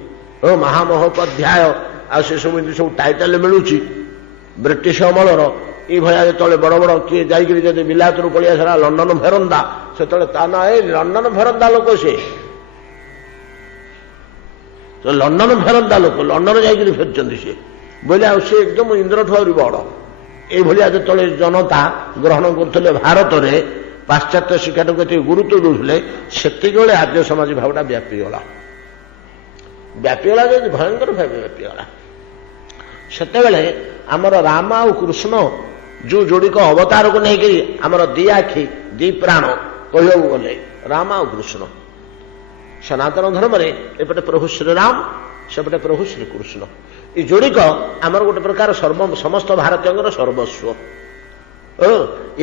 ମହାମହୋପାଧ୍ୟାୟ ଆଉ ସେସବୁ ଏମିତି ସବୁ ଟାଇଟଲ ମିଳୁଛି ବ୍ରିଟିଶ ଅମଳର। ଏଇଭଳିଆ ଯେତେବେଳେ ବଡ଼ ବଡ଼ କିଏ ଯାଇକରି ଯଦି ବିଲାତରୁ ପଳେଇ ଆସିଲା ଲଣ୍ଡନ ଫେରନ୍ତା, ସେତେବେଳେ ତା ନା ଏ ଲଣ୍ଡନ ଫେରନ୍ତା ଲୋକ। ସେ ଲଣ୍ଡନ ଫେରନ୍ତା ଲୋକ, ଲଣ୍ଡନ ଯାଇକରି ଫେରୁଛନ୍ତି ସେ ବୋଇଲେ, ଆଉ ସେ ଏକଦମ ଇନ୍ଦ୍ରଠୁ ଆହୁରି ବଡ଼। ଏଇଭଳିଆ ଯେତେବେଳେ ଜନତା ଗ୍ରହଣ କରୁଥିଲେ ଭାରତରେ, ପାଶ୍ଚାତ୍ୟ ଶିକ୍ଷାଟାକୁ ଏତିକି ଗୁରୁତ୍ୱ ଦେଉଥିଲେ, ସେତିକିବେଳେ ଆର୍ଯ୍ୟ ସମାଜ ଭାବଟା ବ୍ୟାପିଗଲା। ଯଦି ଭୟଙ୍କର ଭାବେ ବ୍ୟାପିଗଲା। ସେତେବେଳେ ଆମର ରାମ ଆଉ କୃଷ୍ଣ ଯୋଉ ଯୋଡ଼ିକ ଅବତାରକୁ ନେଇକରି ଆମର ଦି ଆଖି ଦି ପ୍ରାଣ କହିବାକୁ ଗଲେ ରାମ ଆଉ କୃଷ୍ଣ। ସନାତନ ଧର୍ମରେ ଏପଟେ ପ୍ରଭୁ ଶ୍ରୀରାମ, ସେପଟେ ପ୍ରଭୁ ଶ୍ରୀକୃଷ୍ଣ। ଏ ଯୋଡ଼ିକ ଆମର ଗୋଟେ ପ୍ରକାର ସମସ୍ତ ଭାରତୀୟଙ୍କର ସର୍ବସ୍ୱ।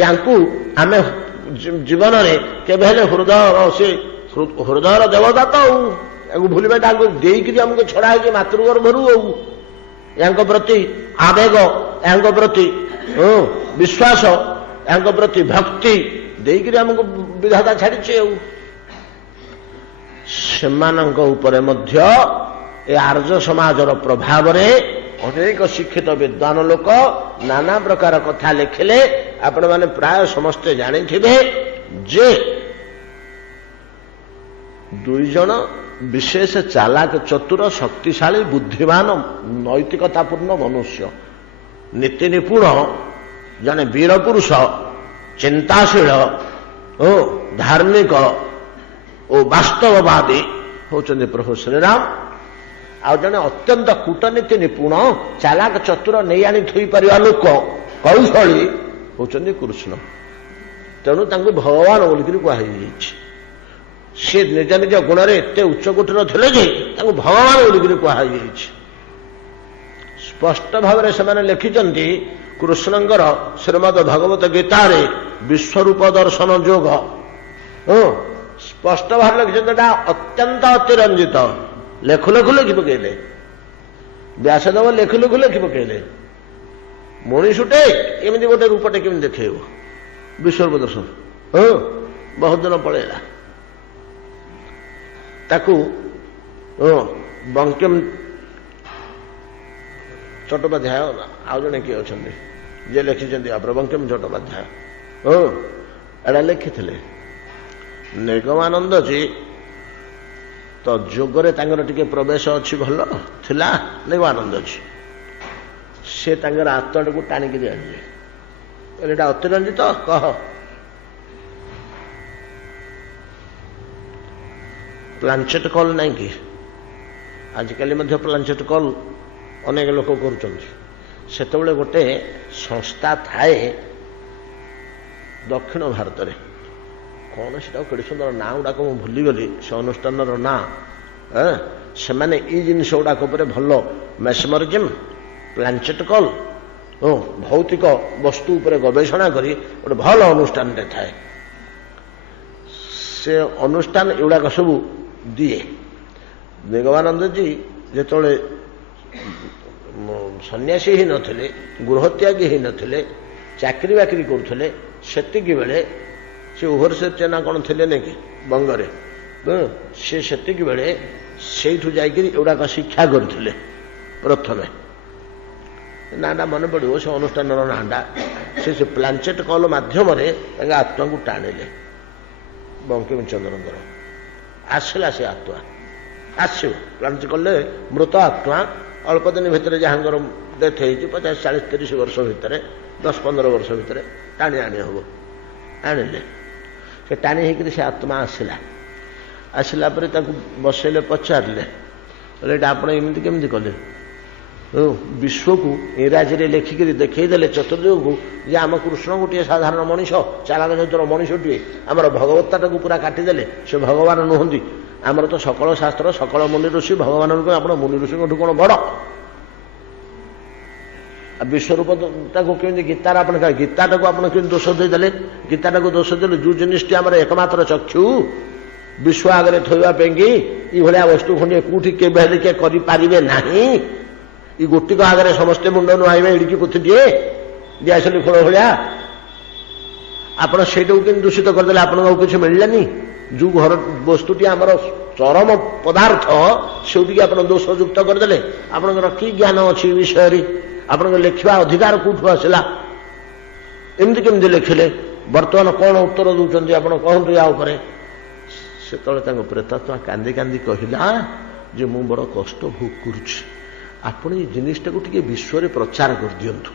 ୟାଙ୍କୁ ଆମେ ଜୀବନରେ କେବେ ହେଲେ ହୃଦୟର ଦେବତା ତ, ଆଉ ୟାଙ୍କୁ ଭୁଲିବା, ତାଙ୍କୁ ଦେଇକିରି ଆମକୁ ଛଡ଼ା ହେଇଛି ମାତୃଗର୍ଭରୁ। ଆଉ ୟାଙ୍କ ପ୍ରତି ଆବେଗ, ୟାଙ୍କ ପ୍ରତି ବିଶ୍ୱାସ, ୟାଙ୍କ ପ୍ରତି ଭକ୍ତି ଦେଇକିରି ଆମକୁ ବିଧାତା ଛାଡ଼ିଛି। ଆଉ ସେମାନଙ୍କ ଉପରେ ମଧ୍ୟ ଏ ଆର୍ଯ୍ୟ ସମାଜର ପ୍ରଭାବରେ ଅନେକ ଶିକ୍ଷିତ ବିଦ୍ୱାନ ଲୋକ ନାନା ପ୍ରକାର କଥା ଲେଖିଲେ। ଆପଣମାନେ ପ୍ରାୟ ସମସ୍ତେ ଜାଣିଥିବେ ଯେ ଦୁଇ ଜଣ ବିଶେଷ ଚାଲାକ, ଚତୁର, ଶକ୍ତିଶାଳୀ, ବୁଦ୍ଧିମାନ, ନୈତିକତାପୂର୍ଣ୍ଣ ମନୁଷ୍ୟ, ନୀତି ନିପୁଣ, ଜଣେ ବୀର ପୁରୁଷ, ଚିନ୍ତାଶୀଳ ଓ ଧାର୍ମିକ ଓ ବାସ୍ତବବାଦୀ ହେଉଛନ୍ତି ପ୍ରଭୁ ଶ୍ରୀରାମ। ଆଉ ଜଣେ ଅତ୍ୟନ୍ତ କୂଟନୀତି ନିପୁଣ, ଚାଲାକ, ଚତୁର, ନେଇ ଆଣି ଥୋଇପାରିବା ଲୋକ, କୌଶଳୀ ହେଉଛନ୍ତି କୃଷ୍ଣ। ତେଣୁ ତାଙ୍କୁ ଭଗବାନ ବୋଲିକିରି କୁହାଯାଇଛି। ସେ ନିଜ ନିଜ ଗୁଣରେ ଏତେ ଉଚ୍ଚକୋଟୀର ଥିଲେ ଯେ ତାଙ୍କୁ ଭଗବାନ ବୋଲିକିରି କୁହାଯାଇଛି। ସ୍ପଷ୍ଟ ଭାବରେ ସେମାନେ ଲେଖିଛନ୍ତି କୃଷ୍ଣଙ୍କର ଶ୍ରୀମଦ ଭଗବତ ଗୀତାରେ ବିଶ୍ୱରୂପ ଦର୍ଶନ ଯୋଗ। ସ୍ପଷ୍ଟ ଭାବରେ ଲେଖିଛନ୍ତି, ଏଟା ଅତ୍ୟନ୍ତ ଅତିରଞ୍ଜିତ। ଲେଖୁ ଲେଖୁ ଲେଖି ପକେଇଲେ, ବ୍ୟାସଦେବ ଲେଖୁ ଲେଖୁ ଲେଖି ପକେଇଲେ। ମଣିଷଟେ ଏମିତି ଗୋଟେ ରୂପଟେ କେମିତି ଦେଖେଇବ ବିଶ୍ୱରୂପ ଦର୍ଶନ? ବହୁତ ଦିନ ପଳେଇଲା। ତାକୁ ବଙ୍କିମ ଚଟ୍ଟୋପାଧ୍ୟାୟ ଆଉ ଜଣେ କିଏ ଅଛନ୍ତି ଯେ ଲେଖିଛନ୍ତି, ବଙ୍କିମ ଚଟ୍ଟୋପାଧ୍ୟାୟ ଏଟା ଲେଖିଥିଲେ। ନିଗମାନନ୍ଦଜୀ ତ ଯୋଗରେ ତାଙ୍କର ଟିକେ ପ୍ରବେଶ ଅଛି, ଭଲ ଥିଲା ନିଗମାନନ୍ଦଜୀ। ସେ ତାଙ୍କର ଆତ୍ମାଟାକୁ ଟାଣିକିରି ଆଣିଲେ, କହିଲେ ଏଟା ଅତିରଞ୍ଜିତ କହ। ପ୍ଲାଞ୍ଚେଟ୍ କଲ୍ ନାହିଁ କି, ଆଜିକାଲି ମଧ୍ୟ ପ୍ଲାଞ୍ଚେଟ୍ କଲ୍ ଅନେକ ଲୋକ କରୁଛନ୍ତି। ସେତେବେଳେ ଗୋଟେ ସଂସ୍ଥା ଥାଏ ଦକ୍ଷିଣ ଭାରତରେ, କ'ଣ ସେଟା କେଡ଼େ ସୁନ୍ଦର ନାଁ ଗୁଡ଼ାକ ମୁଁ ଭୁଲିଗଲି ସେ ଅନୁଷ୍ଠାନର ନାଁ। ସେମାନେ ଏଇ ଜିନିଷ ଗୁଡ଼ାକ ଉପରେ ଭଲ ମେସମରିଜିମ୍, ପ୍ଲାଞ୍ଚେଟ୍ କଲ୍ ଓ ଭୌତିକ ବସ୍ତୁ ଉପରେ ଗବେଷଣା କରି ଗୋଟେ ଭଲ ଅନୁଷ୍ଠାନଟେ ଥାଏ। ସେ ଅନୁଷ୍ଠାନ ଏଗୁଡ଼ାକ ସବୁ ଦିଏ। ନିଗମାନନ୍ଦଜୀ ଯେତେବେଳେ ସନ୍ନ୍ୟାସୀ ହେଇନଥିଲେ, ଗୃହତ୍ୟାଗୀ ହେଇନଥିଲେ, ଚାକିରି ବାକିରି କରୁଥିଲେ, ସେତିକି ବେଳେ ସେ ଓଭରସିୟର ଚେନା କ'ଣ ଥିଲେ ନାକି ବଙ୍ଗରେ, ସେ ସେତିକି ବେଳେ ସେଇଠୁ ଯାଇକିରି ଏଗୁଡ଼ାକ ଶିକ୍ଷା କରୁଥିଲେ। ପ୍ରଥମେ ନାଁଟା ମନେ ପଡ଼ିବ ସେ ଅନୁଷ୍ଠାନର ନାଁଟା। ସେ ପ୍ଲାଞ୍ଚେଟ୍ କଲ୍ ମାଧ୍ୟମରେ ତାଙ୍କ ଆତ୍ମାକୁ ଟାଣିଲେ। ବଙ୍କିମଚନ୍ଦ୍ରଙ୍କର ଆସିଲା, ସେ ଆତ୍ମା ଆସିବ। ପ୍ଲାଞ୍ଚେଟ୍ କଲେ ମୃତ ଆତ୍ମା ଅଳ୍ପ ଦିନ ଭିତରେ ଯାହାଙ୍କର ଡେଥ୍ ହେଇଛି 50, 40, 30 ବର୍ଷ ଭିତରେ, 10-15 ବର୍ଷ ଭିତରେ ଟାଣି ଆଣି ହେବ। ଆଣିଲେ, ସେ ଟାଣି ହେଇକିରି ସେ ଆତ୍ମା ଆସିଲା। ଆସିଲା ପରେ ତାକୁ ବସେଇଲେ, ପଚାରିଲେ, କହିଲେ ଏଇଟା ଆପଣ ଏମିତି କେମିତି କଲେ? ବିଶ୍ୱକୁ ଇଂରାଜୀରେ ଲେଖିକିରି ଦେଖେଇଦେଲେ ଚତୁର୍ଦିଗକୁ ଯେ ଆମ କୃଷ୍ଣ ଗୋଟିଏ ସାଧାରଣ ମଣିଷ, ଚାଲାକ ଚତୁର ମଣିଷଟିଏ। ଆମର ଭଗବତ୍ତାଟାକୁ ପୁରା କାଟିଦେଲେ, ସେ ଭଗବାନ ନୁହନ୍ତି। ଆମର ତ ସକଳ ଶାସ୍ତ୍ର, ସକଳ ମୁନି ଋଷି, ଭଗବାନଙ୍କୁ ଆପଣ ମୁନି ଋଷିଙ୍କଠୁ କ'ଣ ବଡ଼? ବିଶ୍ୱରୂପଟାକୁ କେମିତି ଗୀତାରେ ଆପଣ ଗୀତାଟାକୁ ଆପଣ କେମିତି ଦୋଷ ଦେଇଦେଲେ? ଗୀତାଟାକୁ ଦୋଷ ଦେଲେ ଯେଉଁ ଜିନିଷଟି ଆମର ଏକମାତ୍ର ଚକ୍ଷୁ ବିଶ୍ୱ ଆଗରେ ଥୋଇବା ପାଇଁକି ଏଇଭଳିଆ ବସ୍ତୁ ଖଣ୍ଡିଏ କୋଉଠି କେବେ ହେଲେ କିଏ କରିପାରିବେ ନାହିଁ। ଇ ଗୋଟିକ ଆଗରେ ସମସ୍ତେ ମୁଣ୍ଡ ନୁଆଇବେ, ଏଡ଼ିକି ପୋଥିଟିଏ ଦିଆସିଲି ଖୋଳ ଭଳିଆ। ଆପଣ ସେଇଟାକୁ କେମିତି ଦୂଷିତ କରିଦେଲେ? ଆପଣଙ୍କୁ ଆଉ କିଛି ମିଳିଲାନି? ଯେଉଁ ଘର ବସ୍ତୁଟି ଆମର ଚରମ ପଦାର୍ଥ, ସେଉଟିକି ଆପଣ ଦୋଷଯୁକ୍ତ କରିଦେଲେ। ଆପଣଙ୍କର କି ଜ୍ଞାନ ଅଛି ଏ ବିଷୟରେ? ଆପଣଙ୍କ ଲେଖିବା ଅଧିକାର କୋଉଠୁ ଆସିଲା? ଏମିତି କେମିତି ଲେଖିଲେ? ବର୍ତ୍ତମାନ କ'ଣ ଉତ୍ତର ଦେଉଛନ୍ତି ଆପଣ କହନ୍ତୁ ୟା ଉପରେ? ସେତେବେଳେ ତାଙ୍କ ପ୍ରେତାତ୍ମା କାନ୍ଦି କାନ୍ଦି କହିଲା ଯେ ମୁଁ ବଡ଼ କଷ୍ଟ ଭୋଗ କରୁଛି, ଆପଣ ଏଇ ଜିନିଷଟାକୁ ଟିକେ ବିଶ୍ୱରେ ପ୍ରଚାର କରିଦିଅନ୍ତୁ।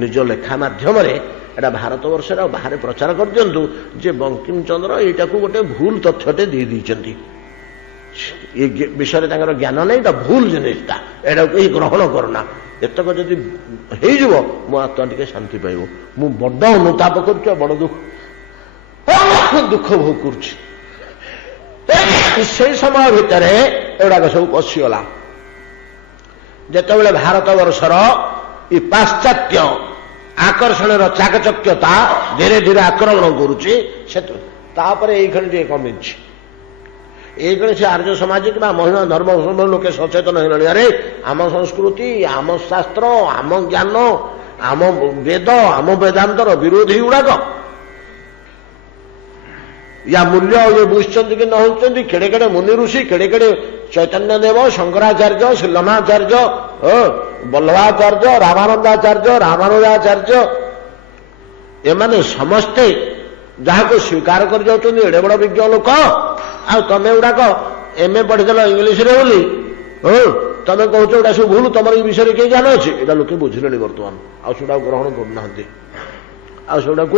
ନିଜ ଲେଖା ମାଧ୍ୟମରେ ଏଇଟା ଭାରତବର୍ଷରେ ଆଉ ବାହାରେ ପ୍ରଚାର କରିଦିଅନ୍ତୁ ଯେ ବଙ୍କିମଚନ୍ଦ୍ର ଏଇଟାକୁ ଗୋଟେ ଭୁଲ ତଥ୍ୟଟେ ଦେଇଛନ୍ତି। ଏ ବିଷୟରେ ତାଙ୍କର ଜ୍ଞାନ ନାହିଁ, ଏଇଟା ଭୁଲ ଜିନିଷଟା, ଏଇଟାକୁ କେହି ଗ୍ରହଣ କରୁନା। ଏତକ ଯଦି ହେଇଯିବ ମୋ ଆତ୍ମା ଟିକେ ଶାନ୍ତି ପାଇବ। ମୁଁ ବଡ଼ ଅନୁତାପ କରୁଛି, ବଡ଼ ଦୁଃଖ ଭୋଗ କରୁଛି। ସେଇ ସମୟ ଭିତରେ ଏଗୁଡ଼ାକ ସବୁ ପଶିଗଲା। ଯେତେବେଳେ ଭାରତବର୍ଷର ଏ ପାଶ୍ଚାତ୍ୟ ଆକର୍ଷଣର ଚାକଚକ୍ୟତା ଧୀରେ ଧୀରେ ଆକ୍ରମଣ କରୁଛି, ତାପରେ ଏଇକ୍ଷଣି ଟିକେ କମିଛି। ଏଇକ୍ଷଣି ସେ ଆର୍ଯ୍ୟ ସମାଜ କିମ୍ବା ମହିମା ଧର୍ମ ଲୋକେ ସଚେତନ ହେଇଗଲେଣି। ଆରେ ଆମ ସଂସ୍କୃତି, ଆମ ଶାସ୍ତ୍ର, ଆମ ଜ୍ଞାନ, ଆମ ବେଦ, ଆମ ବେଦାନ୍ତର ବିରୋଧୀ ଗୁଡ଼ାକ ୟା ମୂଲ୍ୟ ଇଏ ବୁଝୁଛନ୍ତି କି ନ ବୁଝୁଛନ୍ତି? କେଡ଼େ କେଡ଼େ ମୁନି ଋଷି, କେଡ଼େ କେଡ଼େ ଚୈତନ୍ୟ ଦେବ, ଶଙ୍କରାଚାର୍ଯ୍ୟ, ଶ୍ରୀଲମାଚାର୍ଯ୍ୟ, ବଲ୍ଲଭାଚାର୍ଯ୍ୟ, ରାମାନନ୍ଦାଚାର୍ଯ୍ୟ, ରାମାନୁଜାଚାର୍ଯ୍ୟ, ଏମାନେ ସମସ୍ତେ ଯାହାକୁ ସ୍ୱୀକାର କରି ଯାଉଛନ୍ତି ଏଡ଼େ ବଡ଼ ବିଜ୍ଞ ଲୋକ। ଆଉ ତମେ ଗୁଡ଼ାକ MA ପଢ଼ିଦେଲ ଇଂଲିଶରେ ବୋଲି, ତମେ କହୁଛ ଏଇଟା ସବୁ ଭୁଲ, ତମର ଏଇ ବିଷୟରେ କେହି ଜ୍ଞାନ ଅଛି? ଏଇଟା ଲୋକେ ବୁଝିଲେଣି ବର୍ତ୍ତମାନ, ଆଉ ସେଗୁଡ଼ାକୁ ଗ୍ରହଣ କରୁନାହାନ୍ତି, ଆଉ ସେଗୁଡ଼ାକୁ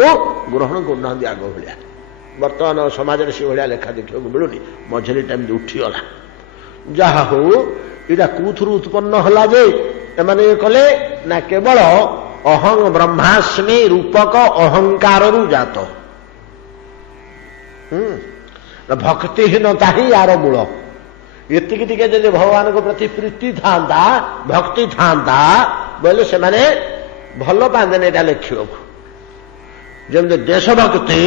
ଗ୍ରହଣ କରୁନାହାନ୍ତି ଆଗ ଭଳିଆ। ବର୍ତ୍ତମାନ ସମାଜରେ ସେଭଳିଆ ଲେଖା ଦେଖିବାକୁ ମିଳୁନି, ମଝିରେ ଏମିତି ଉଠିଗଲା। ଯାହା ହଉ, ଏଇଟା କୋଉଥିରୁ ଉତ୍ପନ୍ନ ହେଲା ଯେ ଏମାନେ କଲେ ନା? କେବଳ ଅହଂ ବ୍ରହ୍ମାସ୍ମି ରୂପକ ଅହଙ୍କାରରୁ ଜାତ। ଭକ୍ତିହୀନତା ହିଁ ୟାର ମୂଳ। ଏତିକି ଟିକେ ଯଦି ଭଗବାନଙ୍କ ପ୍ରତି ପ୍ରୀତି ଥାନ୍ତା, ଭକ୍ତି ଥାନ୍ତା, ବୋଇଲେ ସେମାନେ ଭଲ ପାଆନ୍ତେନି ଏଇଟା ଲେଖିବାକୁ। ଯେମିତି ଦେଶଭକ୍ତି,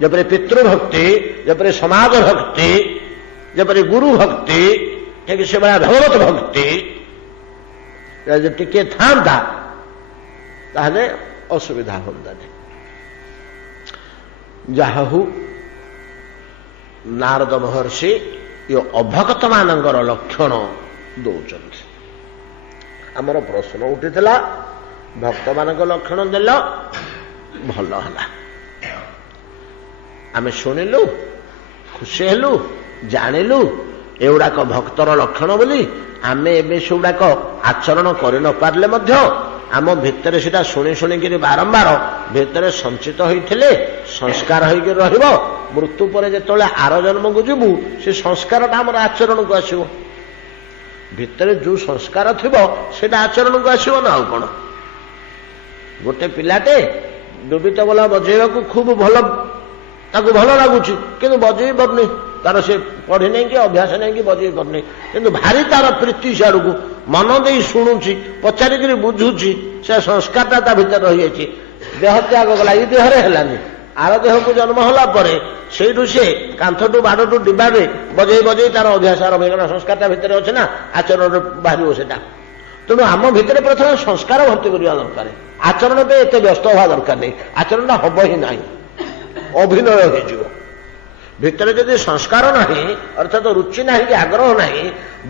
ଯେପରି ପିତୃଭକ୍ତି, ଯେପରି ସମାଜ ଭକ୍ତି, ଯେପରି ଗୁରୁ ଭକ୍ତି, ଠିକ ସେଭଳିଆ ଭଗବତ ଭକ୍ତି ଯଦି ଟିକେ ଥାନ୍ତା ତାହେଲେ ଅସୁବିଧା ହୁଅନ୍ତାନି। ଯାହା ହଉ, ନାରଦ ମହର୍ଷି ଏ ଅଭକ୍ତମାନଙ୍କର ଲକ୍ଷଣ ଦଉଛନ୍ତି। ଆମର ପ୍ରଶ୍ନ ଉଠିଥିଲା, ଭକ୍ତମାନଙ୍କ ଲକ୍ଷଣ ଦେଲ, ଭଲ ହେଲା। ଆମେ ଶୁଣିଲୁ, ଖୁସି ହେଲୁ, ଜାଣିଲୁ ଏଗୁଡ଼ାକ ଭକ୍ତର ଲକ୍ଷଣ ବୋଲି। ଆମେ ଏବେ ସେଗୁଡ଼ାକ ଆଚରଣ କରି ନ ପାରିଲେ ମଧ୍ୟ ଆମ ଭିତରେ ସେଟା ଶୁଣି ଶୁଣିକିରି ବାରମ୍ବାର ଭିତରେ ସଞ୍ଚିତ ହୋଇଥିଲେ ସଂସ୍କାର ହେଇକି ରହିବ। ମୃତ୍ୟୁ ପରେ ଯେତେବେଳେ ଆର ଜନ୍ମକୁ ଯିବୁ ସେ ସଂସ୍କାରଟା ଆମର ଆଚରଣକୁ ଆସିବ। ଭିତରେ ଯୋଉ ସଂସ୍କାର ଥିବ ସେଇଟା ଆଚରଣକୁ ଆସିବ ନା ଆଉ କ'ଣ। ଗୋଟେ ପିଲାଟେ ଦୁବିତ ବୋଲା ବଜେଇବାକୁ ଖୁବ ଭଲ, ତାକୁ ଭଲ ଲାଗୁଛି କିନ୍ତୁ ବଜେଇ ପାରୁନି, ତାର ସେ ପଢି ନାହିଁ କି ଅଭ୍ୟାସ ନାହିଁ କି ବଜେଇ ପାରୁନି, କିନ୍ତୁ ଭାରି ତାର ପ୍ରୀତି ସିଆଡକୁ ମନ ଦେଇ ଶୁଣୁଛି, ପଚାରିକିରି ବୁଝୁଛି, ସେ ସଂସ୍କାରଟା ତା ଭିତରେ ରହିଯାଇଛି। ଦେହ ତ୍ୟାଗ କଲା, ଏଇ ଦେହରେ ହେଲାନି, ଆର ଦେହକୁ ଜନ୍ମ ହେଲା ପରେ ସେଇଠୁ ସେ କାନ୍ଥଠୁ ବାଡ଼ଠୁ ଡିବାରେ ବଜେଇ ବଜେଇ ତାର ଅଭ୍ୟାସ ଆରମ୍ଭ ହେଇଗଲା। ସଂସ୍କାରଟା ଭିତରେ ଅଛି ନା, ଆଚରଣରେ ବାହାରିବ ସେଟା। ତେଣୁ ଆମ ଭିତରେ ପ୍ରଥମେ ସଂସ୍କାର ଭର୍ତ୍ତି କରିବା ଦରକାର। ଆଚରଣ ପାଇଁ ଏତେ ବ୍ୟସ୍ତ ହେବା ଦରକାର ନାହିଁ, ଆଚରଣଟା ହବ ହିଁ ନାହିଁ, ଅଭିନୟ ହେଇଯିବ। ଭିତରେ ଯଦି ସଂସ୍କାର ନାହିଁ, ଅର୍ଥାତ୍ ରୁଚି ନାହିଁ କି ଆଗ୍ରହ ନାହିଁ,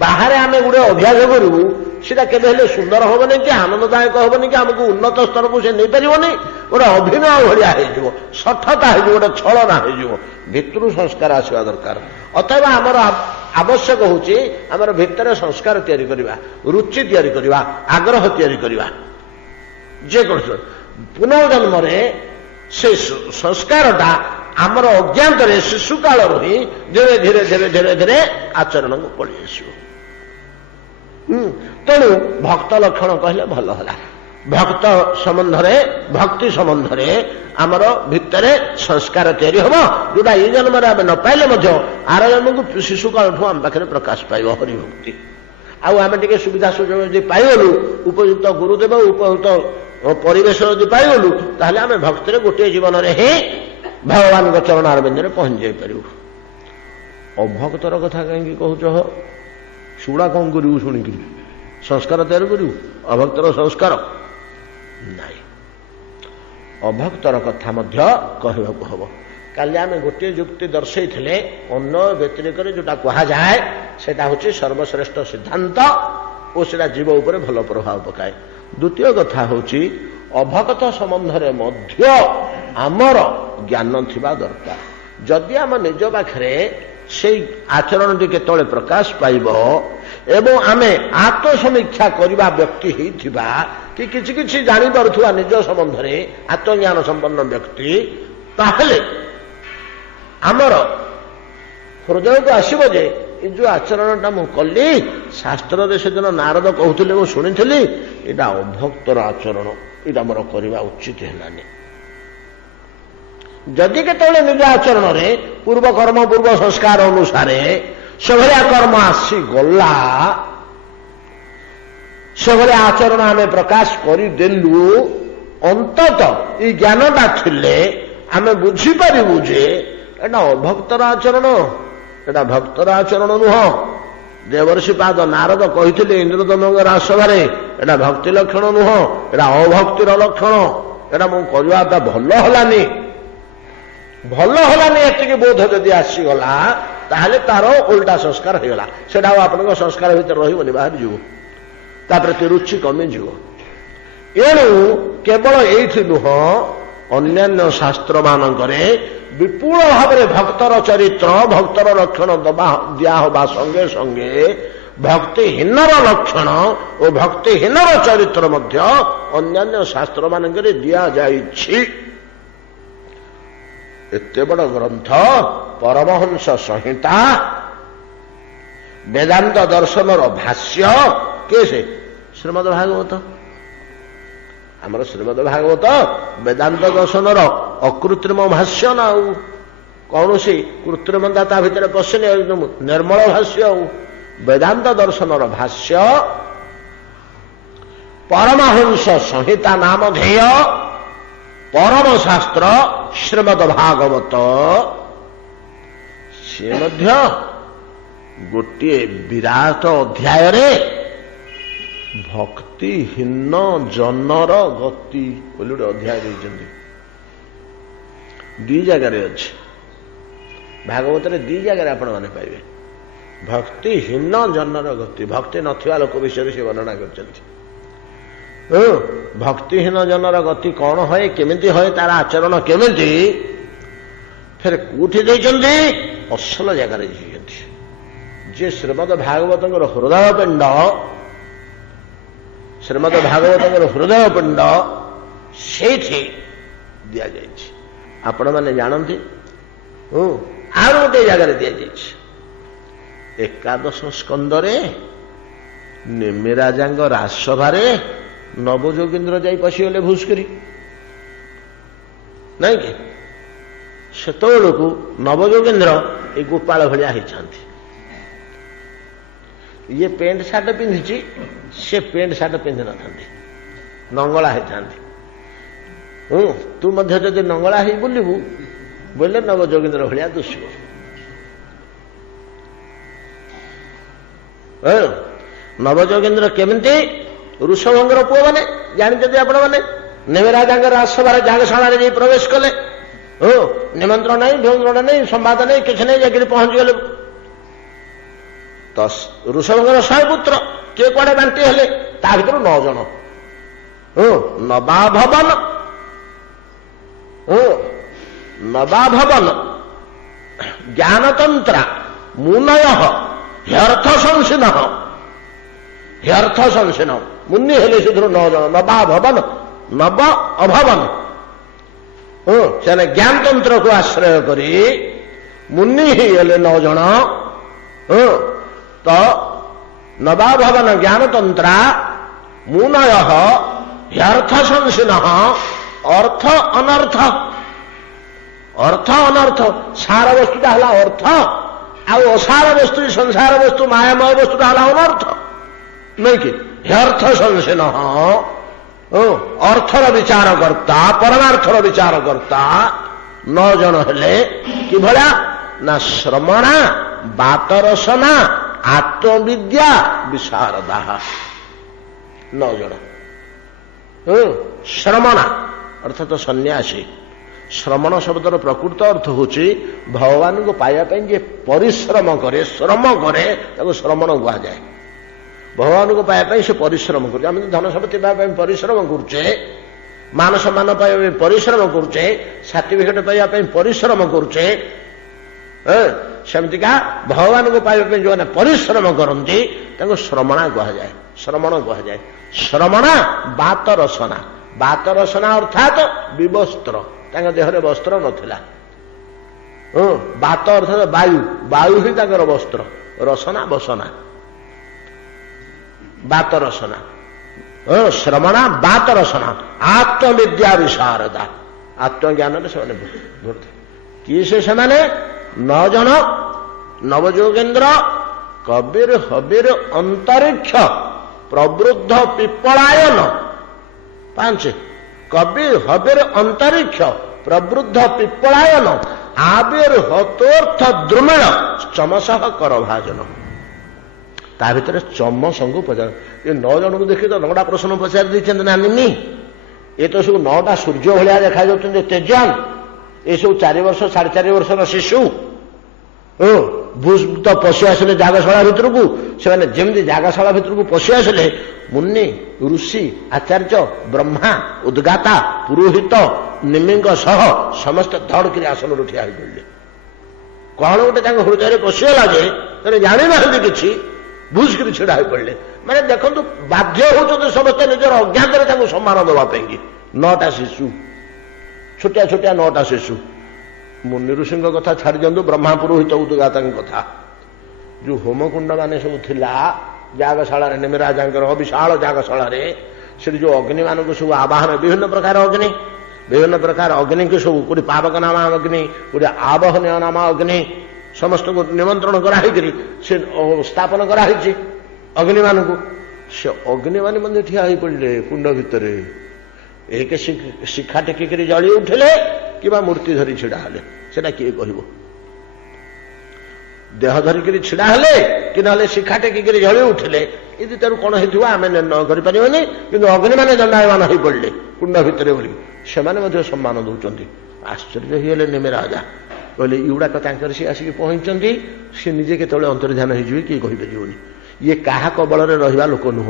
ବାହାରେ ଆମେ ଗୋଟେ ଅଭ୍ୟାସ କରିବୁ, ସେଟା କେବେ ହେଲେ ସୁନ୍ଦର ହବନି କି ଆନନ୍ଦଦାୟକ ହବନି କି ଆମକୁ ଉନ୍ନତ ସ୍ତରକୁ ସେ ନେଇପାରିବନି। ଗୋଟେ ଅଭିନୟ ଭଳିଆ ହେଇଯିବ, ସଠତା ହେଇଯିବ, ଗୋଟେ ଛଳନା ହେଇଯିବ। ଭିତରୁ ସଂସ୍କାର ଆସିବା ଦରକାର। ଅତଏବ ଆମର ଆବଶ୍ୟକ ହେଉଛି ଆମର ଭିତରେ ସଂସ୍କାର ତିଆରି କରିବା, ରୁଚି ତିଆରି କରିବା, ଆଗ୍ରହ ତିଆରି କରିବା। ଯେକୌଣସି ପୁନର୍ଜନ୍ମରେ ସେ ସଂସ୍କାରଟା ଆମର ଅଜ୍ଞାତରେ ଶିଶୁ କାଳରୁ ହିଁ ଧୀରେ ଧୀରେ ଧୀରେ ଧୀରେ ଧୀରେ ଆଚରଣକୁ ପଳେଇ ଆସିବ। ତେଣୁ ଭକ୍ତ ଲକ୍ଷଣ କହିଲେ ଭଲ ହେଲା। ଭକ୍ତ ସମ୍ବନ୍ଧରେ, ଭକ୍ତି ସମ୍ବନ୍ଧରେ ଆମର ଭିତରେ ସଂସ୍କାର ତିଆରି ହବ, ଯୋଉଟା ଏଇ ଜନ୍ମରେ ଆମେ ନ ପାଇଲେ ମଧ୍ୟ ଆର ଜନ୍ମକୁ ଶିଶୁ କାଳଠୁ ଆମ ପାଖରେ ପ୍ରକାଶ ପାଇବ ହରିଭକ୍ତି। ଆଉ ଆମେ ଟିକେ ସୁବିଧା ସୁଯୋଗ ଯଦି ପାଇଗଲୁ, ଉପଯୁକ୍ତ ଗୁରୁଦେବ, ଉପଯୁକ୍ତ ପରିବେଶ ଯଦି ପାଇଗଲୁ, ତାହେଲେ ଆମେ ଭକ୍ତିରେ ଗୋଟିଏ ଜୀବନରେ ହିଁ ଭଗବାନଙ୍କ ଚରଣ ଅରବିନ୍ଦରେ ପହଞ୍ଚି ଯାଇପାରିବୁ। ଅଭକ୍ତର କଥା କାହିଁକି କହୁଛ? ଶୁଣା କଣ କରିବୁ ଶୁଣିକିରି? ସଂସ୍କାର ତିଆରି କରିବୁ? ଅଭକ୍ତର ସଂସ୍କାର ନାଇଁ। ଅଭକ୍ତର କଥା ମଧ୍ୟ କହିବାକୁ ହବ। କାଲି ଆମେ ଗୋଟିଏ ଯୁକ୍ତି ଦର୍ଶେଇଥିଲେ, ଅନ୍ୟ ବ୍ୟତିରେକରେ ଯୋଉଟା କୁହାଯାଏ ସେଟା ହେଉଛି ସର୍ବଶ୍ରେଷ୍ଠ ସିଦ୍ଧାନ୍ତ ଓ ସେଟା ଜୀବ ଉପରେ ଭଲ ପ୍ରଭାବ ପକାଏ। ଦ୍ୱିତୀୟ କଥା ହେଉଛି ଅଭକ୍ତ ସମ୍ବନ୍ଧରେ ମଧ୍ୟ ଆମର ଜ୍ଞାନ ଥିବା ଦରକାର। ଯଦି ଆମ ନିଜ ପାଖରେ ସେଇ ଆଚରଣଟି କେତେବେଳେ ପ୍ରକାଶ ପାଇବ ଏବଂ ଆମେ ଆତ୍ମସମୀକ୍ଷା କରିବା ବ୍ୟକ୍ତି ହେଇଥିବା କି କିଛି କିଛି ଜାଣିପାରୁଥିବା ନିଜ ସମ୍ବନ୍ଧରେ ଆତ୍ମଜ୍ଞାନ ସମ୍ପନ୍ନ ବ୍ୟକ୍ତି, ତାହେଲେ ଆମର ହୃଦୟକୁ ଆସିବ ଯେ ଏ ଯୋଉ ଆଚରଣଟା ମୁଁ କଲି, ଶାସ୍ତ୍ରରେ ସେଦିନ ନାରଦ କହୁଥିଲେ, ମୁଁ ଶୁଣିଥିଲି, ଏଇଟା ଅଭକ୍ତର ଆଚରଣ, ଏଇଟା ମୋର କରିବା ଉଚିତ ହେଲାନି। ଯଦି କେତେବେଳେ ନିଜ ଆଚରଣରେ ପୂର୍ବ କର୍ମ, ପୂର୍ବ ସଂସ୍କାର ଅନୁସାରେ ସେଭଳିଆ କର୍ମ ଆସିଗଲା, ସେଭଳିଆ ଆଚରଣ ଆମେ ପ୍ରକାଶ କରିଦେଲୁ, ଅନ୍ତତଃ ଏଇ ଜ୍ଞାନଟା ଥିଲେ ଆମେ ବୁଝିପାରିବୁ ଯେ ଏଟା ଅଭକ୍ତର ଆଚରଣ, ଏଟା ଭକ୍ତର ଆଚରଣ ନୁହଁ। ଦେବର୍ଷି ପାଦ ନାରଦ କହିଥିଲେ ଇନ୍ଦ୍ରଦମନଙ୍କ ରାଜସଭାରେ, ଏଟା ଭକ୍ତି ଲକ୍ଷଣ ନୁହଁ, ଏଟା ଅଭକ୍ତିର ଲକ୍ଷଣ, ଏଟା ମୁଁ କରିବାଟା ଭଲ ହେଲାନି। ଭଲ ହେଲାନି ଏତିକି ବୋଧ ଯଦି ଆସିଗଲା, ତାହେଲେ ତାର ଓଲଟା ସଂସ୍କାର ହେଇଗଲା। ସେଟା ଆଉ ଆପଣଙ୍କ ସଂସ୍କାର ଭିତରେ ରହିବନି, ବାହାରିଯିବ, ତା ପ୍ରତି ରୁଚି କମିଯିବ। ଏଣୁ କେବଳ ଏଇଠି ନୁହଁ, ଅନ୍ୟାନ୍ୟ ଶାସ୍ତ୍ର ମାନଙ୍କରେ ବିପୁଳ ଭାବରେ ଭକ୍ତର ଚରିତ୍ର, ଭକ୍ତର ଲକ୍ଷଣ ଦିଆହବା ସଙ୍ଗେ ସଙ୍ଗେ ଭକ୍ତିହୀନର ଲକ୍ଷଣ ଓ ଭକ୍ତିହୀନର ଚରିତ୍ର ମଧ୍ୟ ଅନ୍ୟାନ୍ୟ ଶାସ୍ତ୍ର ମାନଙ୍କରେ ଦିଆଯାଇଛି। ଏତେ ବଡ଼ ଗ୍ରନ୍ଥ ପରମହଂସ ସଂହିତା, ବେଦାନ୍ତ ଦର୍ଶନର ଭାଷ୍ୟ, କିଏ ସେ? ଶ୍ରୀମଦ୍ ଭାଗବତ। ଆମର ଶ୍ରୀମଦ୍ ଭାଗବତ ବେଦାନ୍ତ ଦର୍ଶନର ଅକୃତ୍ରିମ ଭାଷ୍ୟ ନା, ଆଉ କୌଣସି କୃତ୍ରିମତା ତା ଭିତରେ ପଶିନି, ନିର୍ମଳ ଭାଷ୍ୟ। ଆଉ ବେଦାନ୍ତ ଦର୍ଶନର ଭାଷ୍ୟ ପରମହଂସ ସଂହିତା ନାମଧେୟ ପରମ ଶାସ୍ତ୍ର ଶ୍ରୀମଦ୍ ଭାଗବତ, ସେ ମଧ୍ୟ ଗୋଟିଏ ବିରାଟ ଅଧ୍ୟାୟରେ ଭକ୍ତିହୀନ ଜନର ଗତି ବୋଲି ଗୋଟେ ଅଧ୍ୟାୟ ଦେଇଛନ୍ତି। ଦି ଜାଗାରେ ଅଛି ଭାଗବତରେ, ଦି ଜାଗାରେ ଆପଣମାନେ ପାଇବେ ଭକ୍ତିହୀନ ଜନର ଗତି। ଭକ୍ତି ନଥିବା ଲୋକ ବିଷୟରେ ସେ ବର୍ଣ୍ଣନା କରିଛନ୍ତି। ଭକ୍ତିହୀନ ଜନର ଗତି କଣ ହୁଏ, କେମିତି ହୁଏ, ତାର ଆଚରଣ କେମିତି, ଫେର କୋଉଠି ଦେଇଛନ୍ତି? ଅସଲ ଜାଗାରେ ଦେଇଛନ୍ତି। ଯେ ଶ୍ରୀମଦ୍ ଭାଗବତଙ୍କର ହୃଦୟ ପିଣ୍ଡ, ଶ୍ରୀମଦ୍ ଭାଗବତଙ୍କର ହୃଦୟ ପିଣ୍ଡ ସେଇଠି ଦିଆଯାଇଛି। आपण मैंने जानती आर गोटे जगार दि एकादश स्कंदरे नेमिराजा राजसभार नवजोगेन्द्र जाई पशिगले भूसकरी नहीं कि सेतु नवजोगेन्द्र ये गोपाल भाया होती ये पेंट सार्ट पिंधि से पेंट सार्ट पिंधि न नंगला होता तू जदि नंगला ही बुलबू बोले नवजोगेन्द्र भाया दुष्ब नवजोगेन्द्र केमती ऋषभंगर पुओ मैंने जानते आपण मैंने नेमिराजा राजसभार जागशाला प्रवेश कले निमंत्रण नहीं निमंत्रण नहीं संवाद नहीं किसी नहीं जाकर पहुंची गले तो ऋषभंगर 100 पुत्र किए कड़े बांटी हेले ता भर 9 जन नवाभवन ज्ञानतंत्रा मुनय ह्यर्थ संसिन मुनि हेले से 9 जन नवाभवन नव अभवन से ज्ञानतंत्र को आश्रय करी मुनि ही हेले 9 जन तो नवाभवन ज्ञानतंत्रा मुनय ह्यर्थ संसिन अर्थ अनर्थ सार वस्तुटा है अर्थ आसार वस्तु संसार वस्तु मायामय वस्तुटा है अनर्थ नहीं कि ह्यर्थ संसिन अर्थर विचार करता परमार्थर विचार करता 9 जन हेले कि भला ना श्रमणा बातरसना आत्मविद्या विशारदा 9 जन श्रमणा अर्थात सन्यासी श्रमण शब्दर प्रकृत अर्थ होची भगवान को पाइबा जे परिश्रम करे श्रम करे श्रमण कह जाए भगवान को पाइबा से परिश्रम कर धन सम्पत्ति पाइबा परिश्रम करुचे मान सम्मान पाइबा परिश्रम करुचे सर्टिफिकेट पाइबा परिश्रम करुचे सेमतिका भगवान को पाइबा जो मैंने परिश्रम करती श्रमणा कह जाए श्रमण कह जाए श्रमणा बात रसना अर्थात विवस्त्र देहरे वस्त्र नथिला बात अर्थात वायु ही वस्त्र रसना बसना बात रसना श्रमणा बात रसना आत्मविद्या विशारदा आत्मज्ञान से किए से 9 जन नवजोगेन्द्र कबीर हबीर अंतरिक्ष प्रवृद्ध पिपलायन 5 कबीर हबीर अंतरिक्ष प्रवृद्ध पिपलायन आविर्हतोर्थ द्रुमेण चमस कर भाजन ता भर चमस को पचार ये 9 जन को देखिए तो 9टा प्रश्न पचार देते ना निमी ये तो सब 9टा सूर्य भाया देखा जाते तेजान ये सब 4 वर्ष 4.5 वर्षर शिशु भूत पशि आसिले जागशाला भितर को से जमी जागशाला भितर को पशि आसिले मुनि ऋषि आचार्य ब्रह्मा उद्गाता पुरोहित निमिंग सह समस्त धड़ कि आसन ठिया हो पड़े कौन गोटे हृदय पशिगला जे जानी ना कि भूसकरी छिड़ा हो पड़े मैंने देखो बाध्य होते समस्ते निजर अज्ञात सम्मान देवाई 9टा शिशु छोटिया छोटिया 9टा शिशु मुनि ऋषि कथा छाड़ दिंतु ब्रह्मा पुरोहित उद्गाता कथा जो होमकुंड मान सब थिला जागशाला नेमिराजा विशाल जागशाला से जो अग्नि मान सब आवाहन विभिन्न प्रकार अग्नि को सब कोई पावक नामा अग्नि कोई आवहन नामा अग्नि समस्त को निमंत्रण कराई से स्थापन कराई अग्नि मान को से अग्नि मान ठिया हो पड़े कुंड भितर एक शिखा टेकिक जली उठिले कि मूर्ति धरी छिड़ा हेले सेटा किए कह देह धरिक छिड़ा हेले कि ना शिखा टेकिक जली उठिले यदि तेरू कौन हो आम निर्णय करें कि अग्नि मान दंडायमान हो पड़े कुंड भितर बोली से सम्मान दौरान आश्चर्य होगले नेमिराजा कहले युड़ाक सी आसिक पहुंचती सी निजे के अंतर्धान हो किए कहीपरि ये क्या कबल रहा लोक नुह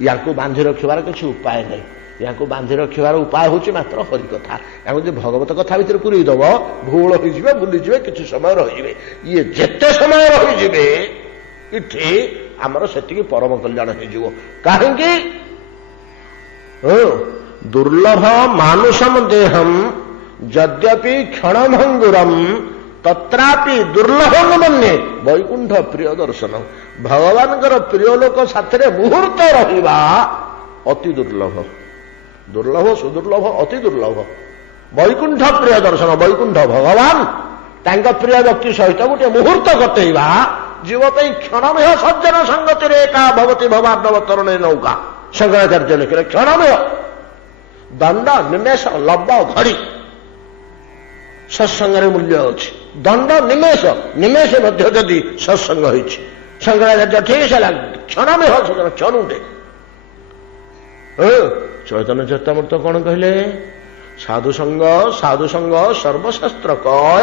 या बांधि रखार किसी उपाय नहीं या बांधि रखार उपाय हूँ मात्र हरिकथा या भगवत कथा भर पूरी दब भूल हो भूलीजे किसी समय रही ये जिते समय रही इठी आमर से परम कल्याण हो कहीं दुर्लभ मानुषम देहम ଯଦ୍ୟପି କ୍ଷଣଭଙ୍ଗୁରମ୍ ତତ୍ରାପି ଦୁର୍ଲଭଂ ମନ୍ୟେ ବୈକୁଣ୍ଠ ପ୍ରିୟ ଦର୍ଶନ। ଭଗବାନଙ୍କର ପ୍ରିୟ ଲୋକ ସାଥିରେ ମୁହୂର୍ତ୍ତ ରହିବା ଅତି ଦୁର୍ଲଭ। ଦୁର୍ଲଭ ସୁଦୁର୍ଲଭ ଅତି ଦୁର୍ଲଭ। ବୈକୁଣ୍ଠ ପ୍ରିୟ ଦର୍ଶନ, ବୈକୁଣ୍ଠ ଭଗବାନ ତାଙ୍କ ପ୍ରିୟ ବ୍ୟକ୍ତି ସହିତ ଗୋଟେ ମୁହୂର୍ତ୍ତ କଟେଇବା ଜୀବ ପାଇଁ କ୍ଷଣମେହ ସଜ୍ଜନ ସଙ୍ଗତିରେ ଏକା ଭବତି ଭବାର୍ଣ୍ଣବତରଣେ ନୌକା। ଶଙ୍କରାଚାର୍ଯ୍ୟ ଲେଖିଲେ କ୍ଷଣମେହ। ଦଣ୍ଡ ନିମେଷ ଲବ ଘଡ଼ି ସତ୍ସଙ୍ଗରେ ମୂଲ୍ୟ ଅଛି। ଦଣ୍ଡ ନିମେଷ, ନିମେଷ ମଧ୍ୟ ଯଦି ସତ୍ସଙ୍ଗ ହେଇଛି। ଶଙ୍କରାଚାର୍ଯ୍ୟ ଠିକ ହେଲା କ୍ଷଣମେହ କ୍ଷଣୁଟେ। ଚୈତନ୍ୟ ଚରିତାମୃତ କଣ କହିଲେ? ସାଧୁସଙ୍ଗ ସାଧୁସଙ୍ଗ ସର୍ବଶାସ୍ତ୍ର କୟ,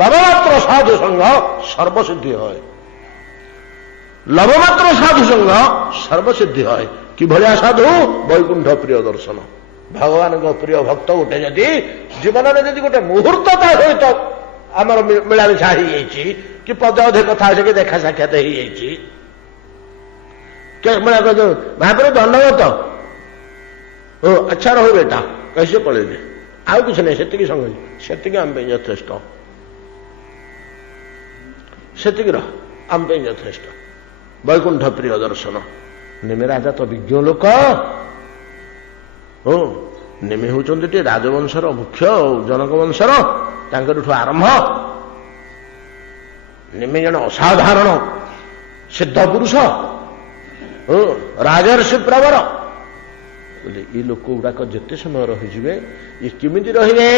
ଲବମାତ୍ର ସାଧୁସଙ୍ଗ ସର୍ବସିদ্ধି হয়। ଲବମାତ୍ର ସାଧୁସଙ୍ଗ ସର୍ବସିଦ୍ଧି হয়। କିଭଳିଆ ସାଧୁ? ବୈକୁଣ୍ଠ ପ୍ରିୟ ଦର୍ଶନ। ଭଗବାନଙ୍କ ପ୍ରିୟ ଭକ୍ତ ଗୋଟେ ଯଦି ଜୀବନରେ ଯଦି ଗୋଟେ ମୁହୂର୍ତ୍ତ ତା ସହିତ ଆମର ମିଳାମିଶା ହେଇଯାଇଛି, କି ପଦ ଅଧେ କଥା ଅଛି, କି ଦେଖା ସାକ୍ଷାତ ହେଇଯାଇଛି, ମହାପ୍ରଭୁ ଦଣ୍ଡବତ, ଓ ଆଚ୍ଛା ରହୁ ବେଟା କହି ପଳେଇଲେ, ଆଉ କିଛି ନାହିଁ, ସେତିକି ସଙ୍ଗ, ସେତିକି ଆମ ପାଇଁ ଯଥେଷ୍ଟ, ସେତିକି ରହ ଆମ ପାଇଁ ଯଥେଷ୍ଟ। ବୈକୁଣ୍ଠ ପ୍ରିୟ ଦର୍ଶନ। ନେମି ରାଜା ତ ବିଜ୍ଞ ଲୋକ। ନେମି ହେଉଛନ୍ତି ଟିକେ ରାଜବଂଶର ମୁଖ୍ୟ, ଜନକ ବଂଶର, ତାଙ୍କଠୁ ଆରମ୍ଭ। ନେମି ଜଣେ ଅସାଧାରଣ ସିଦ୍ଧ ପୁରୁଷ, ରାଜର୍ଷି ପ୍ରବର। ଏ ଲୋକ ଗୁଡାକ ଯେତେ ସମୟ ରହିଯିବେ, ଇଏ କେମିତି ରହିବେ?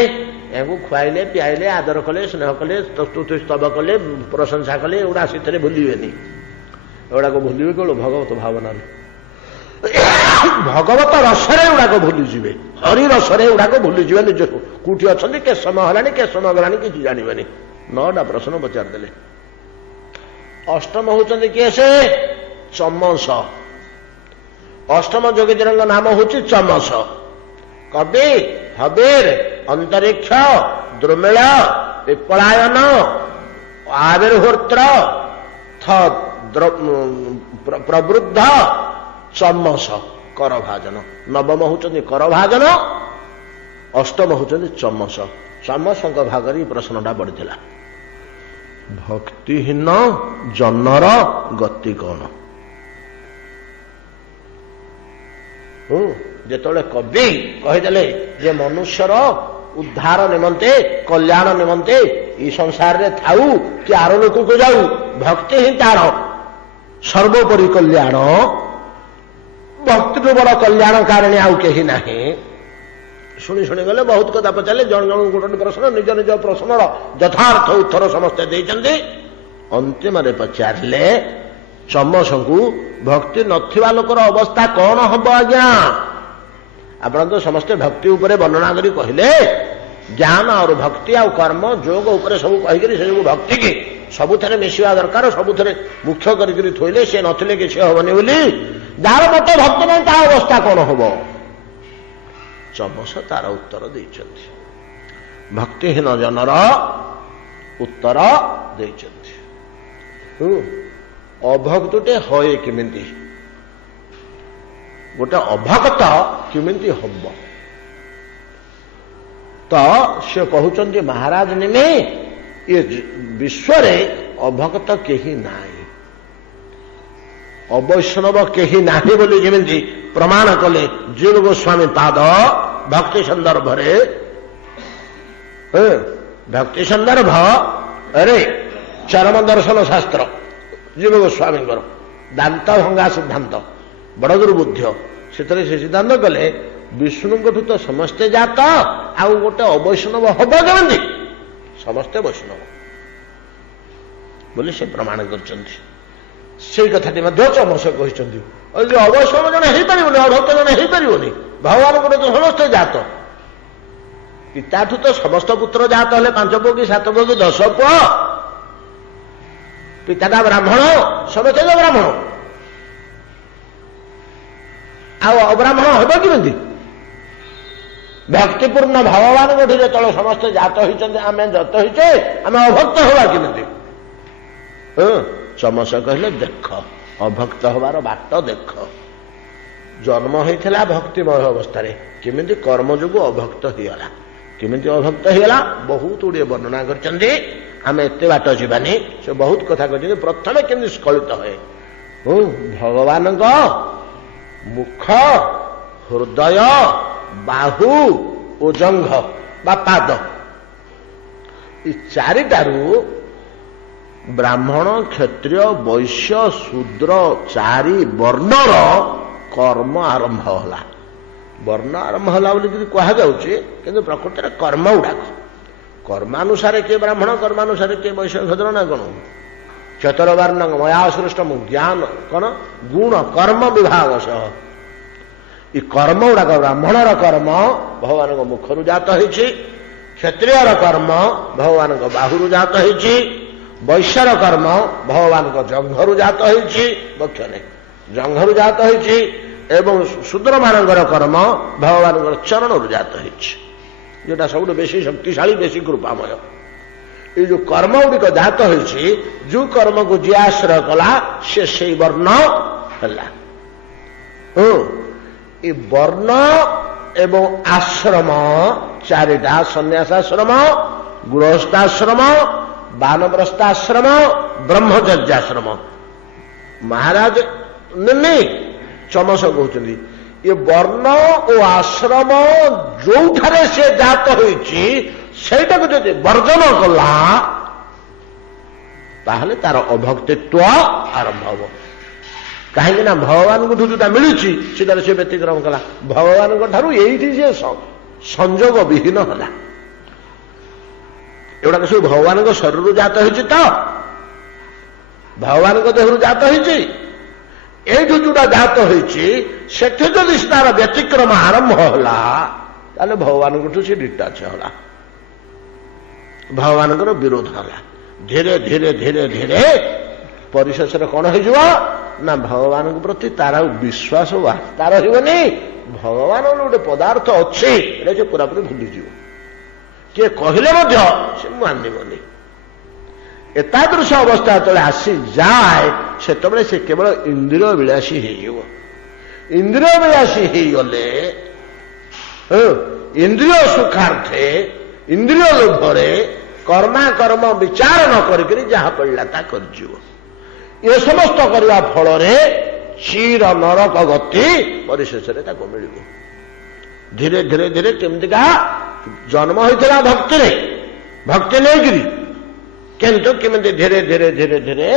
ୟାଙ୍କୁ ଖୁଆଇଲେ ପିଆଇଲେ ଆଦର କଲେ ସ୍ନେହ କଲେ ସ୍ତୁତି ସ୍ତବ କଲେ ପ୍ରଶଂସା କଲେ, ଏଗୁଡା ସେଥିରେ ଭୁଲିବେନି। ଏଗୁଡାକ ଭୁଲିବେ କେବଳ ଭଗବତ ଭାବନାରେ, ଭଗବତ ରସରେ ଏଗୁଡାକ ଭୁଲିଯିବେ, ହରି ରସରେ ଏଗୁଡାକ ଭୁଲିଯିବେ ନିଜକୁ। କୋଉଠି ଅଛନ୍ତି, କେ ସମୟ ହେଲାଣି, କେ ସମୟ ଗଲାଣି କିଛି ଜାଣିବେନି। 9ଟା ପ୍ରଶ୍ନ ପଚାରିଦେଲେ। ଅଷ୍ଟମ ହଉଛନ୍ତି କିଏ? ସେ ଚମସ। ଅଷ୍ଟମ ଯୋଗୀଜୀଙ୍କ ନାମ ହଉଛି ଚମସ। କବି, ହବୀର, ଅନ୍ତରିକ୍ଷ, ଦ୍ରୁମିଳ, ପିପଳାୟନ, ଆବିର୍ହୋତ୍ର, ପ୍ରବୃଦ୍ଧ, ଚମସ, କରଭାଜନ। ନବମ ହଉଛନ୍ତି କରଭାଜନ, ଅଷ୍ଟମ ହଉଛନ୍ତି ଚମସ। ଚମସଙ୍କ ଭାଗରେ ଏହି ପ୍ରଶ୍ନଟା ପଡିଥିଲା। ଭକ୍ତିହୀନ ଜନର ଗତି କଣ? ଯେତେବେଳେ କବି କହିଦେଲେ ଯେ ମନୁଷ୍ୟର ଉଦ୍ଧାର ନିମନ୍ତେ, କଲ୍ୟାଣ ନିମନ୍ତେ ଏଇ ସଂସାରରେ ଥାଉ କି ଆର ଲୋକକୁ ଯାଉ, ଭକ୍ତି ହିଁ ତାର ସର୍ବୋପରି କଲ୍ୟାଣ। ଭକ୍ତିଠୁ ବଡ଼ କଲ୍ୟାଣ କାରଣୀ ଆଉ କେହି ନାହିଁ। ଶୁଣି ଶୁଣି ଗଲେ ବହୁତ କଥା ପଚାରିଲେ, ଜଣ ଜଣଙ୍କୁ ଗୋଟେ ପ୍ରଶ୍ନ, ନିଜ ନିଜ ପ୍ରଶ୍ନର ଯଥାର୍ଥ ଉତ୍ତର ସମସ୍ତେ ଦେଇଛନ୍ତି। ଅନ୍ତିମରେ ପଚାରିଲେ ଚମସଙ୍କୁ, ଭକ୍ତି ନଥିବା ଲୋକର ଅବସ୍ଥା କଣ ହବ ଆଜ୍ଞା? ଆପଣ ତ ସମସ୍ତେ ଭକ୍ତି ଉପରେ ବର୍ଣ୍ଣନା କରି କହିଲେ, ଜ୍ଞାନ ଆଉ ଭକ୍ତି ଆଉ କର୍ମ ଯୋଗ ଉପରେ ସବୁ କହିକିରି ସେ ସବୁ ଭକ୍ତି କି ସବୁଥିରେ ମିଶିବା ଦରକାର, ସବୁଥିରେ ମୁଖ୍ୟ କରିକିରି ଥୋଇଲେ, ସେ ନଥିଲେ କିଛି ହବନି ବୋଲି। ଯାହାର ମୋଟେ ଭକ୍ତି ନାହିଁ ତା ଅବସ୍ଥା କଣ ହବ? ଚମସ ତାର ଉତ୍ତର ଦେଇଛନ୍ତି, ଭକ୍ତିହୀନ ଜନର ଉତ୍ତର ଦେଇଛନ୍ତି। ଅଭକ୍ତଟେ ହଏ କେମିତି? ଗୋଟେ ଅଭକ୍ତ କେମିତି ହବ? ତ ସେ କହୁଛନ୍ତି ମହାରାଜ ନେମି, ଏ ବିଶ୍ୱରେ ଅଭକ୍ତ କେହି ନାହିଁ, ଅବୈଷ୍ଣବ କେହି ନାହିଁ ବୋଲି ଯେମିତି ପ୍ରମାଣ କଲେ ଜୀବ ଗୋସ୍ୱାମୀ ପାଦ ଭକ୍ତି ସନ୍ଦର୍ଭରେ। ଭକ୍ତି ସନ୍ଦର୍ଭରେ ଚରମ ଦର୍ଶନ ଶାସ୍ତ୍ର ଜୀବ ଗୋସ୍ୱାମୀଙ୍କର ଦାନ୍ତ ଭଙ୍ଗା ସିଦ୍ଧାନ୍ତ, ବଡ଼ଗୁରୁ ବୁଦ୍ଧ, ସେଥିରେ ସେ ସିଦ୍ଧାନ୍ତ କଲେ ବିଷ୍ଣୁଙ୍କଠୁ ତ ସମସ୍ତେ ଜାତ, ଆଉ ଗୋଟେ ଅବୈଷ୍ଣବ ହବ କେମିତି? ସମସ୍ତେ ବୈଷ୍ଣବ ବୋଲି ସେ ପ୍ରମାଣ କରିଛନ୍ତି। ସେଇ କଥାଟି ମଧ୍ୟ ଚମସ କହିଛନ୍ତି। ଅବୈଷ୍ଣବ ଜଣେ ହେଇପାରିବନି, ଅଭକ୍ତ ଜଣେ ହେଇପାରିବନି, ଭଗବାନଙ୍କର ତ ସମସ୍ତେ ଜାତ। ପିତାଠୁ ତ ସମସ୍ତ ପୁତ୍ର ଜାତ ହେଲେ 5 ପୁଅ କି 7 ପୁଅ କି 10 ପୁଅ। ପିତାଟା ବ୍ରାହ୍ମଣ, ସମସ୍ତେ ତ ବ୍ରାହ୍ମଣ, ଆଉ ଅବ୍ରାହ୍ମଣ ହେବ କେମିତି? ଭକ୍ତିପୂର୍ଣ୍ଣ ଭଗବାନଙ୍କଠି ଯେତେବେଳେ ସମସ୍ତେ ଜାତ ହେଇଛନ୍ତି, ଆମେ ଜାତ ହେଇଛେ, ଆମେ ଅଭକ୍ତ ହେବା କେମିତି? ଚମସ କହିଲେ ଦେଖ, ଅଭକ୍ତ ହେବାର ବାଟ ଦେଖ। ଜନ୍ମ ହେଇଥିଲା ଭକ୍ତିମୟ ଅବସ୍ଥାରେ, କେମିତି କର୍ମ ଯୋଗୁଁ ଅଭକ୍ତ ହେଇଗଲା। केमिति अभक्त होगा बहुत गुड़े वर्णना करछन्ति आमे एते बाट जीवानी से बहुत कथा कहते प्रथम केमती स्खलित हुए भगवान मुख हृदय बाहु और जंघ बा पाद ये चारिटारू ब्राह्मण क्षत्रिय वैश्य शूद्र चारि वर्णर कर्म आरंभ होला वर्ण आरंभ होला बोली कहा जाउछि किंतु प्रकृति कर्म गुड़ाक कर्मानुसारे किए ब्राह्मण कर्मानुसारे किए वैश्य क्षत्र ना कौन चतुर्वर्ण मया सृष्ट ज्ञान कौन गुण कर्म विभाग सह ये कर्म गुड़ाक ब्राह्मणर कर्म भगवान मुखर जात होइछि क्षत्रियर कर्म भगवान बाहुरु जात होइछि वैश्यर कर्म भगवान जंघरु जात होइछि बक्ष नहीं जंघरु जात होइछि एवं शूद्र मानकर कर्म भगवान चरण जात होइछि जोटा सब बेसी शक्तिशाली बेसी कृपामय ये जो कर्म गुड़िक जात होइछि जो कर्म को जी आश्रय कला से वर्ण है ये वर्ण एवं आश्रम चारिटा सन्यासाश्रम गृहस्थाश्रम वानप्रस्थाश्रम ब्रह्मचर्याश्रम महाराज नहीं चमस कहते ये वर्ण और आश्रम जो से जात होइछि सेटा को जदि वर्जन कला ताहले तार अभक्तित्व आरंभ हो कहीं भगवान को जोटा मिली से व्यतिक्रम कला भगवान ये संजोग विहीन है एगुड़ा सब भगवान शरीर जात होइछि तो भगवान देहरु जात होइछि एठू जोटा जात होइछि सेठे जदि तार व्यतिक्रम आरंभ होला ताले भगवान से डिटाच होला भगवान विरोध होला धीरे धीरे धीरे धीरे परिशेष कौन हो ना भगवान प्रति तार विश्वास वास्ता रही भगवान गोटे पदार्थ अच्छे पूरा पूरी भूलीज किए कहले से मानबनी एतादृश अवस्था जो आसी जाए से केवल इंद्रिय विलासी हो इंद्रिय विलासी होगले इंद्रिय सुखार्थे इंद्रिय लोभरे कर्मा कर्म विचार न करी जहाँ पड़ा ता कर ये समस्त करने फल चीर नरक गति परिशेष मिल धीरे धीरे धीरे केमतिका जन्म होता भक्ति भक्ति नहीं किंतु केमती धीरे धीरे धीरे धीरे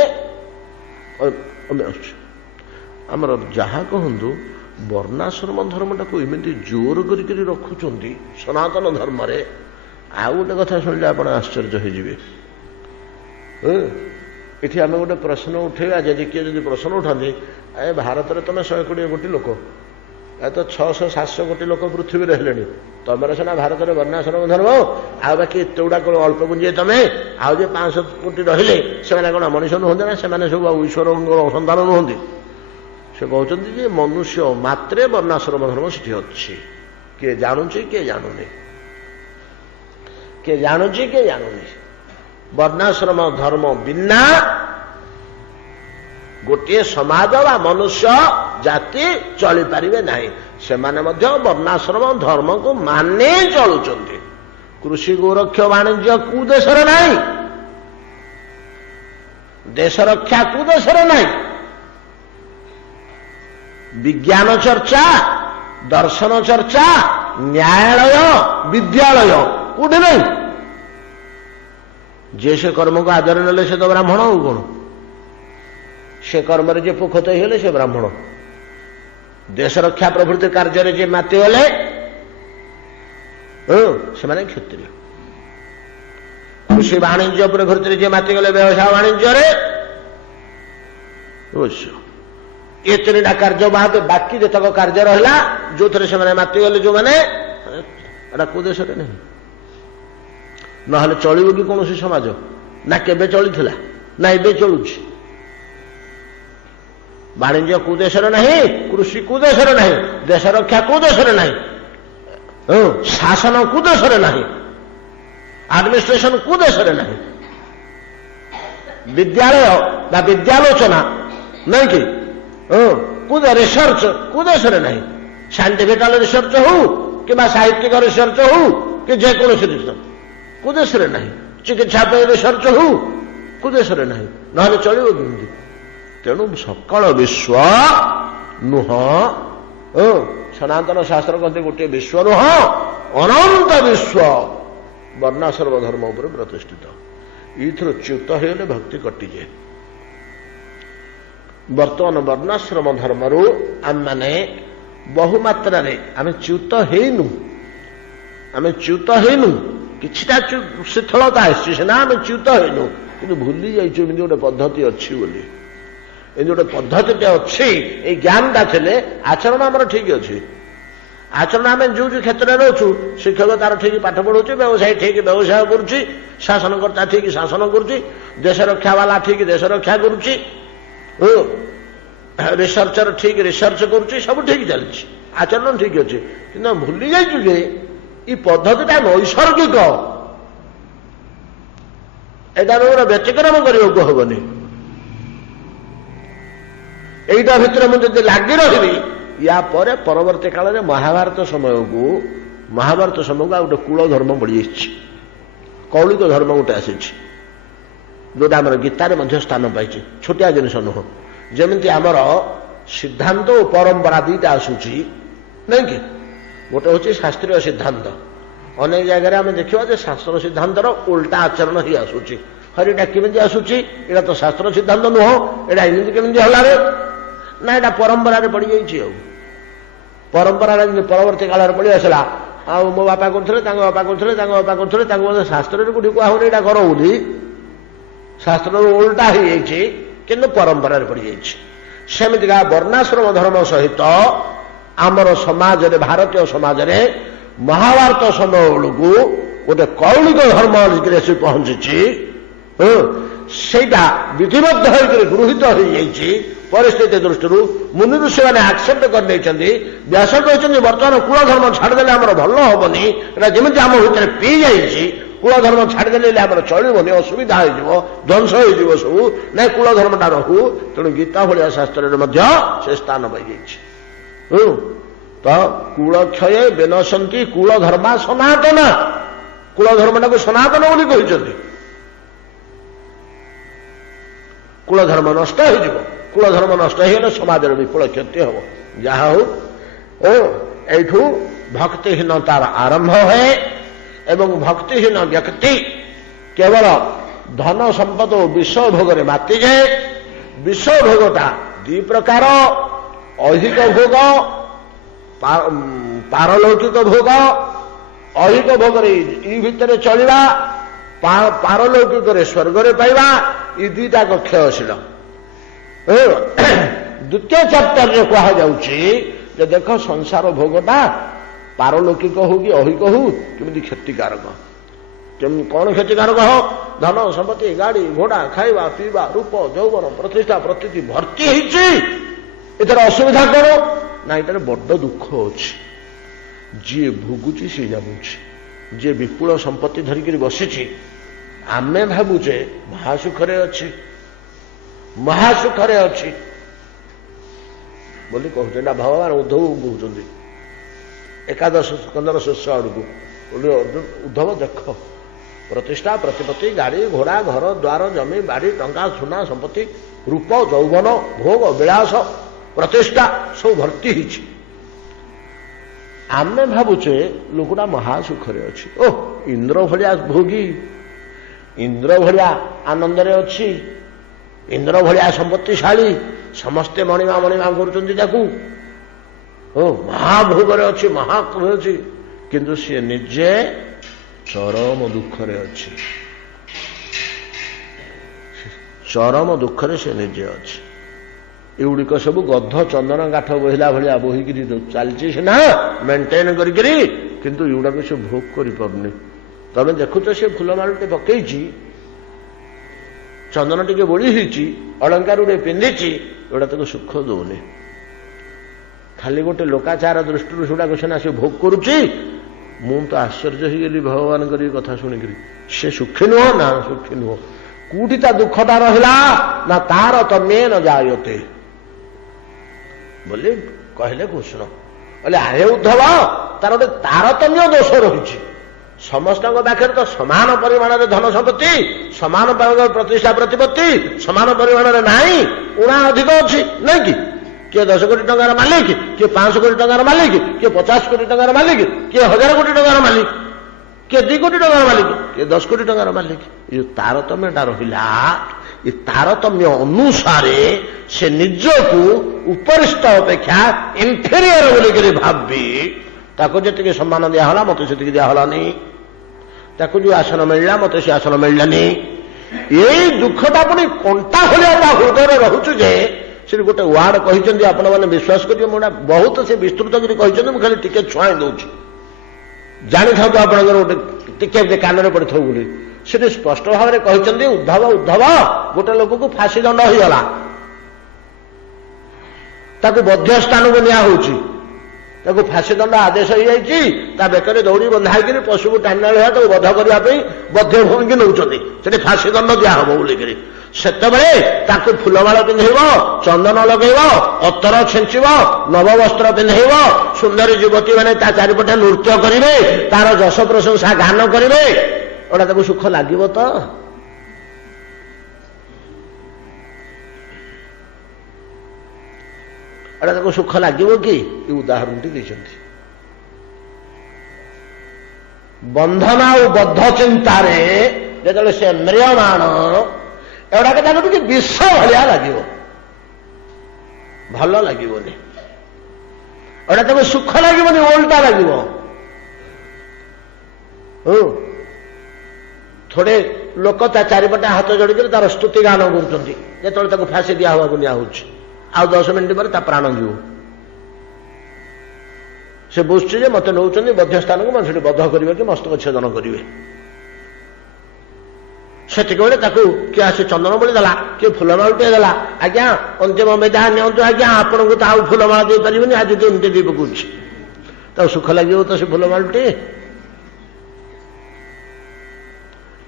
आमर जहाँ कहतु वर्णाश्रम धर्म टाक एमती जोर कर रखुंट सनातन धर्म रे आउ गोटे कथा शुणिले आप आश्चर्य होठी आम गोटे प्रश्न उठेगा जदि किए जब प्रश्न उठाते ए भारत में तुम 120 कोटी लोक ए तो 600-700 कोटी लोक पृथ्वी हेले तुम सीना भारत में वर्णाश्रम धर्म आ बाकी एत गुड़ा अल्प पुंजे तुम आउ 500 कोटी रहिले से कौन मनुष्य नुहते ना से सब ईश्वर सन्तान नुहति से कहते मनुष्य मात्रे वर्णाश्रम धर्म से अच्छी किए जानुची किए जानूनी किए जानुची किए जानूनी वर्णाश्रम धर्म बिना गोटे समाज वा मनुष्य जाति चली पारिबे नहीं से वर्णाश्रम धर्म को माने चलुचंती कृषि गोरक्ष वाणिज्य कु देशर नहीं देश रक्षा कु देशर नहीं विज्ञान चर्चा दर्शन चर्चा न्यायालय विद्यालय कौटी नहीं जे से कर्म को आदर नेले से तो ब्राह्मण हो कौन से कर्म जे पुखत होले से ब्राह्मण देश रक्षा प्रभृति कार्य जे माति गले से माने क्षत्रिय कृषि वाणिज्य प्रभृति जे माति गले व्यवसाय वाणिज्य ये 3टा कार्य बाद बाकी जतक कार्य रहा जो थे से माति गले जो मैंने कौ देश नहीं ना चलो कि कौन समाज ना केबे चली ना एबे चलुछि वाणिज्य कौ देशर नहीं कृषि कौ देशर नहीं देश रक्षा कौ देशर नहीं शासन कौ देशर नहीं एडमिनिस्ट्रेशन कौ देशर नहीं विद्यालय बा विद्यालोचना नहीं कि रिसर्च कौ देशर नहीं साइंटिफिकल रिसर्च हो कि साहित्यिक रिसर्च हो कि ଯେକୌଣସି ଦେଶ, କୋଉ ଦେଶରେ ନାହିଁ। ଚିକିତ୍ସା ପାଇଁ ରିସର୍ଚ୍ଚ ହଉ, କୋଉ ଦେଶରେ ନାହିଁ, ନହେଲେ ଚଳିବ କେମିତି? ତେଣୁ ସକଳ ବିଶ୍ୱ ନୁହଁ, ସନାତନ ଶାସ୍ତ୍ର କହନ୍ତି ଗୋଟିଏ ବିଶ୍ୱ ନୁହଁ, ଅନନ୍ତ ବିଶ୍ୱ ବର୍ଣ୍ଣାଶ୍ରମ ଧର୍ମ ଉପରେ ପ୍ରତିଷ୍ଠିତ। ଏଇଥିରୁ ଚ୍ୟୁତ ହେଇଗଲେ ଭକ୍ତି କଟିଯାଏ। ବର୍ତ୍ତମାନ ବର୍ଣ୍ଣାଶ୍ରମ ଧର୍ମରୁ ଆମେମାନେ ବହୁ ମାତ୍ରାରେ ଆମେ ଚ୍ୟୁତ ହେଇନୁ, କିଛିଟା ଶିଥିଳତା ଆସିଛି ସିନା, ଆମେ ଚ୍ୟୁତ ହେଇନୁ, କିନ୍ତୁ ଭୁଲି ଯାଇଛୁ ଏମିତି ଗୋଟେ ପଦ୍ଧତି ଅଛି ବୋଲି। ଏମିତି ଗୋଟେ ପଦ୍ଧତିଟେ ଅଛି, ଏଇ ଜ୍ଞାନଟା ଥିଲେ ଆଚରଣ ଆମର ଠିକ ଅଛି। ଆଚରଣ ଆମେ ଯୋଉ ଯୋଉ କ୍ଷେତ୍ରରେ ରହୁଛୁ, ଶିକ୍ଷକ ତାର ଠିକ ପାଠ ପଢଉଛି, ବ୍ୟବସାୟୀ ଠିକ ବ୍ୟବସାୟ କରୁଛି, ଶାସନକର୍ତ୍ତା ଠିକ ଶାସନ କରୁଛି, ଦେଶ ରକ୍ଷା ବାଲା ଠିକ ଦେଶ ରକ୍ଷା କରୁଛି, ରିସର୍ଚ୍ଚର ଠିକ ରିସର୍ଚ୍ଚ କରୁଛି, ସବୁ ଠିକ ଚାଲିଛି, ଆଚରଣ ଠିକ ଅଛି। କିନ୍ତୁ ଭୁଲି ଯାଇଛୁ ଯେ ଏଇ ପଦ୍ଧତିଟା ନୈସର୍ଗିକ, ଏଇଟା ଆମର ବ୍ୟତିକ୍ରମ କରିବାକୁ ହବନି। ଏଇଟା ଭିତରେ ମୁଁ ଯଦି ଲାଗି ରହିବି, ୟା ପରେ ପରବର୍ତ୍ତୀ କାଳରେ ମହାଭାରତ ସମୟକୁ ଆଉ ଗୋଟେ କୂଳ ଧର୍ମ ପଡ଼ିଯାଇଛି, କୌଳିକ ଧର୍ମ ଗୋଟେ ଆସିଛି, ଯୋଉଟା ଆମର ଗୀତାରେ ମଧ୍ୟ ସ୍ଥାନ ପାଇଛି। ଛୋଟିଆ ଜିନିଷ ନୁହଁ। ଯେମିତି ଆମର ସିଦ୍ଧାନ୍ତ ଓ ପରମ୍ପରା ଦିଟା ଆସୁଛି, ନାଇଁ କି? ଗୋଟେ ହଉଛି ଶାସ୍ତ୍ରୀୟ ସିଦ୍ଧାନ୍ତ। ଅନେକ ଜାଗାରେ ଆମେ ଦେଖିବା ଯେ ଶାସ୍ତ୍ର ସିଦ୍ଧାନ୍ତର ଓଲଟା ଆଚରଣ ହିଁ ଆସୁଛି। ହରିଟା କେମିତି ଆସୁଛି? ଏଇଟା ତ ଶାସ୍ତ୍ର ସିଦ୍ଧାନ୍ତ ନୁହଁ, ଏଇଟା ଏମିତି କେମିତି ହେଲାରେ? ନା ଏଇଟା ପରମ୍ପରାରେ ପଡ଼ିଯାଇଛି। ଆଉ ପରମ୍ପରାରେ ପରବର୍ତ୍ତୀ କାଳରେ ପଡ଼ି ଆସିଲା, ଆଉ ମୋ ବାପା କରୁଥିଲେ, ତାଙ୍କ ବାପା କରୁଥିଲେ, ତାଙ୍କୁ ମଧ୍ୟ ଶାସ୍ତ୍ରରେ କୋଉଠି କୁହା ହଉନି ଏଇଟା କର ବୋଲି, ଶାସ୍ତ୍ରରୁ ଓଲଟା ହେଇଯାଇଛି, କିନ୍ତୁ ପରମ୍ପରାରେ ପଡ଼ିଯାଇଛି। ସେମିତିକା ବର୍ଣ୍ଣାଶ୍ରମ ଧର୍ମ ସହିତ ଆମର ସମାଜରେ, ଭାରତୀୟ ସମାଜରେ ମହାଭାରତ ସମୟ ବେଳକୁ ଗୋଟେ କୌଳିକ ଧର୍ମ ଆସି ପହଞ୍ଚିଛି। ସେଇଟା ବିଧିବଦ୍ଧ ହେଇକରି ଗୃହୀତ ହେଇଯାଇଛି। ପରିସ୍ଥିତି ଦୃଷ୍ଟିରୁ ମୁନି ଋଷିମାନେ ଆକ୍ସେପ୍ଟ କରିନେଇଛନ୍ତି। ବ୍ୟାସ କହିଛନ୍ତି ବର୍ତ୍ତମାନ କୂଳ ଧର୍ମ ଛାଡ଼ିଦେଲେ ଆମର ଭଲ ହବନି, ଏଟା ଯେମିତି ଆମ ଭିତରେ ପିଇ ଯାଇଛି, କୂଳ ଧର୍ମ ଛାଡ଼ିଦେଲେ ଆମର ଚଳିବନି, ଅସୁବିଧା ହେଇଯିବ, ଧ୍ୱଂସ ହେଇଯିବ ସବୁ, ନାଇଁ କୂଳ ଧର୍ମଟା ରହୁ। ତେଣୁ ଗୀତା ଭଳିଆ ଶାସ୍ତ୍ରରେ ମଧ୍ୟ ସେ ସ୍ଥାନ ପାଇଯାଇଛି। ତ କୂଳ କ୍ଷୟ ବିନଶନ୍ତି କୂଳ ଧର୍ମା ସନାତନ, କୂଳ ଧର୍ମଟାକୁ ସନାତନ ବୋଲି କହିଛନ୍ତି। କୂଳ ଧର୍ମ ନଷ୍ଟ ହେଇଯିବ, କୂଳ ଧର୍ମ ନଷ୍ଟ ହେଇଗଲେ ସମାଜର ବିପୁଳ କ୍ଷତି ହବ। ଯାହା ହଉ, ଏଇଠୁ ଭକ୍ତିହୀନତାର ଆରମ୍ଭ ହୁଏ ଏବଂ ଭକ୍ତିହୀନ ବ୍ୟକ୍ତି କେବଳ ଧନ ସମ୍ପଦ ଓ ବିଷୟ ଭୋଗରେ ମାତିଯାଏ। ବିଷୟ ଭୋଗଟା ଦୁଇ ପ୍ରକାର, ଐହିକ ଭୋଗ, ପାରଲୌକିକ ଭୋଗ। ଐହିକ ଭୋଗରେ ଇ ଭିତରେ ଚଳିବା, ପାରଲୌକିକରେ ସ୍ୱର୍ଗରେ ପାଇବା, ଏ ଦୁଇଟାକ କ୍ଷୟଶୀଳ। ଦ୍ୱିତୀୟ ଚାପ୍ଟରରେ କୁହାଯାଉଛି ଯେ ଦେଖ ସଂସାର ଭୋଗଟା ପାରଲୌକିକ ହଉ କି ଐହିକ ହଉ କେମିତି କ୍ଷତିକାରକ। କଣ କ୍ଷତିକାରକ? ଧନ ସମ୍ପତ୍ତି, ଗାଡ଼ି ଘୋଡ଼ା, ଖାଇବା ପିଇବା, ରୂପ ଯୌବନ, ପ୍ରତିଷ୍ଠା ପ୍ରତିଥି ଭର୍ତ୍ତି ହେଇଛି। ଏଥିରେ ଅସୁବିଧା କଣ? ନା ଏଠାରେ ବଡ ଦୁଃଖ ଅଛି। ଯିଏ ଭୋଗୁଛି ସିଏ ଜାଣୁଛି। ଯିଏ ବିପୁଳ ସମ୍ପତ୍ତି ଧରିକିରି ବସିଛି, ଆମେ ଭାବୁଛେ ମହାସୁଖରେ ଅଛି ବୋଲି କହୁଛେ। ନା ଭଗବାନ ଉଦ୍ଧବ କହୁଛନ୍ତି ଏକାଦଶ ସ୍କନ୍ଧର ଶୀର୍ଷ ଆଡ଼କୁ, ଉଦ୍ଧବ ଦେଖ ପ୍ରତିଷ୍ଠା ପ୍ରତିପତ୍ତି, ଗାଡ଼ି ଘୋଡ଼ା, ଘର ଦ୍ୱାର, ଜମି ବାଡ଼ି, ଟଙ୍କା ସୁନା ସମ୍ପତ୍ତି, ରୂପ ଯୌବନ, ଭୋଗ ବିଳାସ, ପ୍ରତିଷ୍ଠା ସବୁ ଭର୍ତ୍ତି ହେଇଛି। ଆମେ ଭାବୁଛେ ଲୋକଟା ମହାସୁଖରେ ଅଛି। ଇନ୍ଦ୍ର ଭଳିଆ ଭୋଗୀ, ଇନ୍ଦ୍ର ଭଳିଆ ଆନନ୍ଦରେ ଅଛି, ଇନ୍ଦ୍ର ଭଳିଆ ସମ୍ପତ୍ତିଶାଳୀ, ସମସ୍ତେ ମଣିମା କରୁଛନ୍ତି ତାକୁ, ମହାଭୋଗରେ ଅଛି, ମହାକ୍ରୋଧ ଅଛି, କିନ୍ତୁ ସିଏ ନିଜେ ଚରମ ଦୁଃଖରେ ଅଛି। ଚରମ ଦୁଃଖରେ ସେ ନିଜେ ଅଛି। ଏଗୁଡିକ ସବୁ ଗଧ ଚନ୍ଦନ କାଠ ବୋହିଲା ଭଳିଆ ବୋହିକିରି ଚାଲିଛି ସିନା ମେଣ୍ଟେନ କରିକିରି, କିନ୍ତୁ ଏଗୁଡାକ ସେ ଭୋଗ କରିପାରୁନି। ତମେ ଦେଖୁଛ ସେ ଫୁଲମାଳଟେ ପକେଇଛି, ଚନ୍ଦନ ଟିକେ ବୋଳି ହେଇଛି, ଅଳଙ୍କାର ଗୋଟେ ପିନ୍ଧିଛି, ଏଗୁଡା ତାକୁ ସୁଖ ଦଉନି। ଖାଲି ଗୋଟେ ଲୋକାଚାର ଦୃଷ୍ଟିରୁ ସେଗୁଡାକ ସିନା ସେ ଭୋଗ କରୁଛି। ମୁଁ ତ ଆଶ୍ଚର୍ଯ୍ୟ ହେଇଗଲି ଭଗବାନଙ୍କର ଏ କଥା ଶୁଣିକିରି। ସେ ସୁଖୀ ନୁହଁ? ନା ସୁଖୀ ନୁହଁ। କୋଉଠି ତା ଦୁଃଖଟା ରହିଲା? ନା ତାର ତମେ ନ ଯାୟତେ ବୋଲି କହିଲେ କୃଷ୍ଣ। କହିଲେ ଆରେ ଉଦ୍ଧବ, ତାର ଗୋଟେ ତାରତମ୍ୟ ଦୋଷ ରହିଛି। समस्त पाखे तो समान परिमाण धन संपत्ति समान प्रतिष्ठा प्रतिपत्ति समान परिमाण नाई उणा अधिक अच्छी नहीं कि किए 10 कोटी टंकार मालिक किए 500 कोटी टंकार मालिक किए 50 कोटी टंकार मालिक किए 1000 कोटी टंकार मालिक किए 2 कोटी टंकार मालिक किए 10 कोटी टंकार मालिक ये तारतम्यटा रहा ये तारतम्य अनुसारे से निजको उपरिष्ट अपेक्षा इन्फेरियर बोलिक भावी ताको जी सम्मान दिहला मत से दिहला नहीं ताको जो आसन मिलला मत से आसन मिललानी यही दुखटा पुणी कंटा भलिया हृदय रोचे से गोटे वार्ड कहते आपण मैंने विश्वास करेंगे मुझे बहुत से विस्तृत कर खाली टिके छुआई दूसरी जानी था आपंकर गोटे टिके कान में पड़ता बोली से स्पष्ट भाव में कहते उद्धव उद्धव गोटे लोक को फांसी दंड होगला ताकू बध्य स्थान को निया ताकू फांसी दंड आदेश हो जाए बेकर दौड़ी बंधाई पशु को टाणी तो बध करने बध्य भूमि नौकरी फांसी दंड दिहब बोलिक से फुलमाल पिंधब चंदन लगेब अतर छेचब नव वस्त्र पिंधब सुंदरी युवती मैंने चारिपटे नृत्य करेंगे तार जश प्रशंसा गान करेंगे एटा सुख लगे तो एटा सुख लगे कि उदाहरण देते बंधन और बद्ध चिंतार जो से म्रियमाण एवं टे विष भाया लगे भल लगे एटा सुख लगे ओल्टा लगे थोड़े लोक चारिपटे हाथ जोड़ तार स्तुति गान कर फांसी दिया हवा निया आ 10 मिनिट पर प्राण जीव से बुझे मत नौ बध्य स्थान को मैं बध करेंगे कि मस्तक छेदन करेंगे से किए आसी चंदन बोली देला किए फुलमाल टे देला आज्ञा अंतिम मेधा नियंतु आज्ञा आपन को तो फुलमाला दे पारे आज तो एमती दी पकाउछ तो सुख लगे तो से फुलमाल टे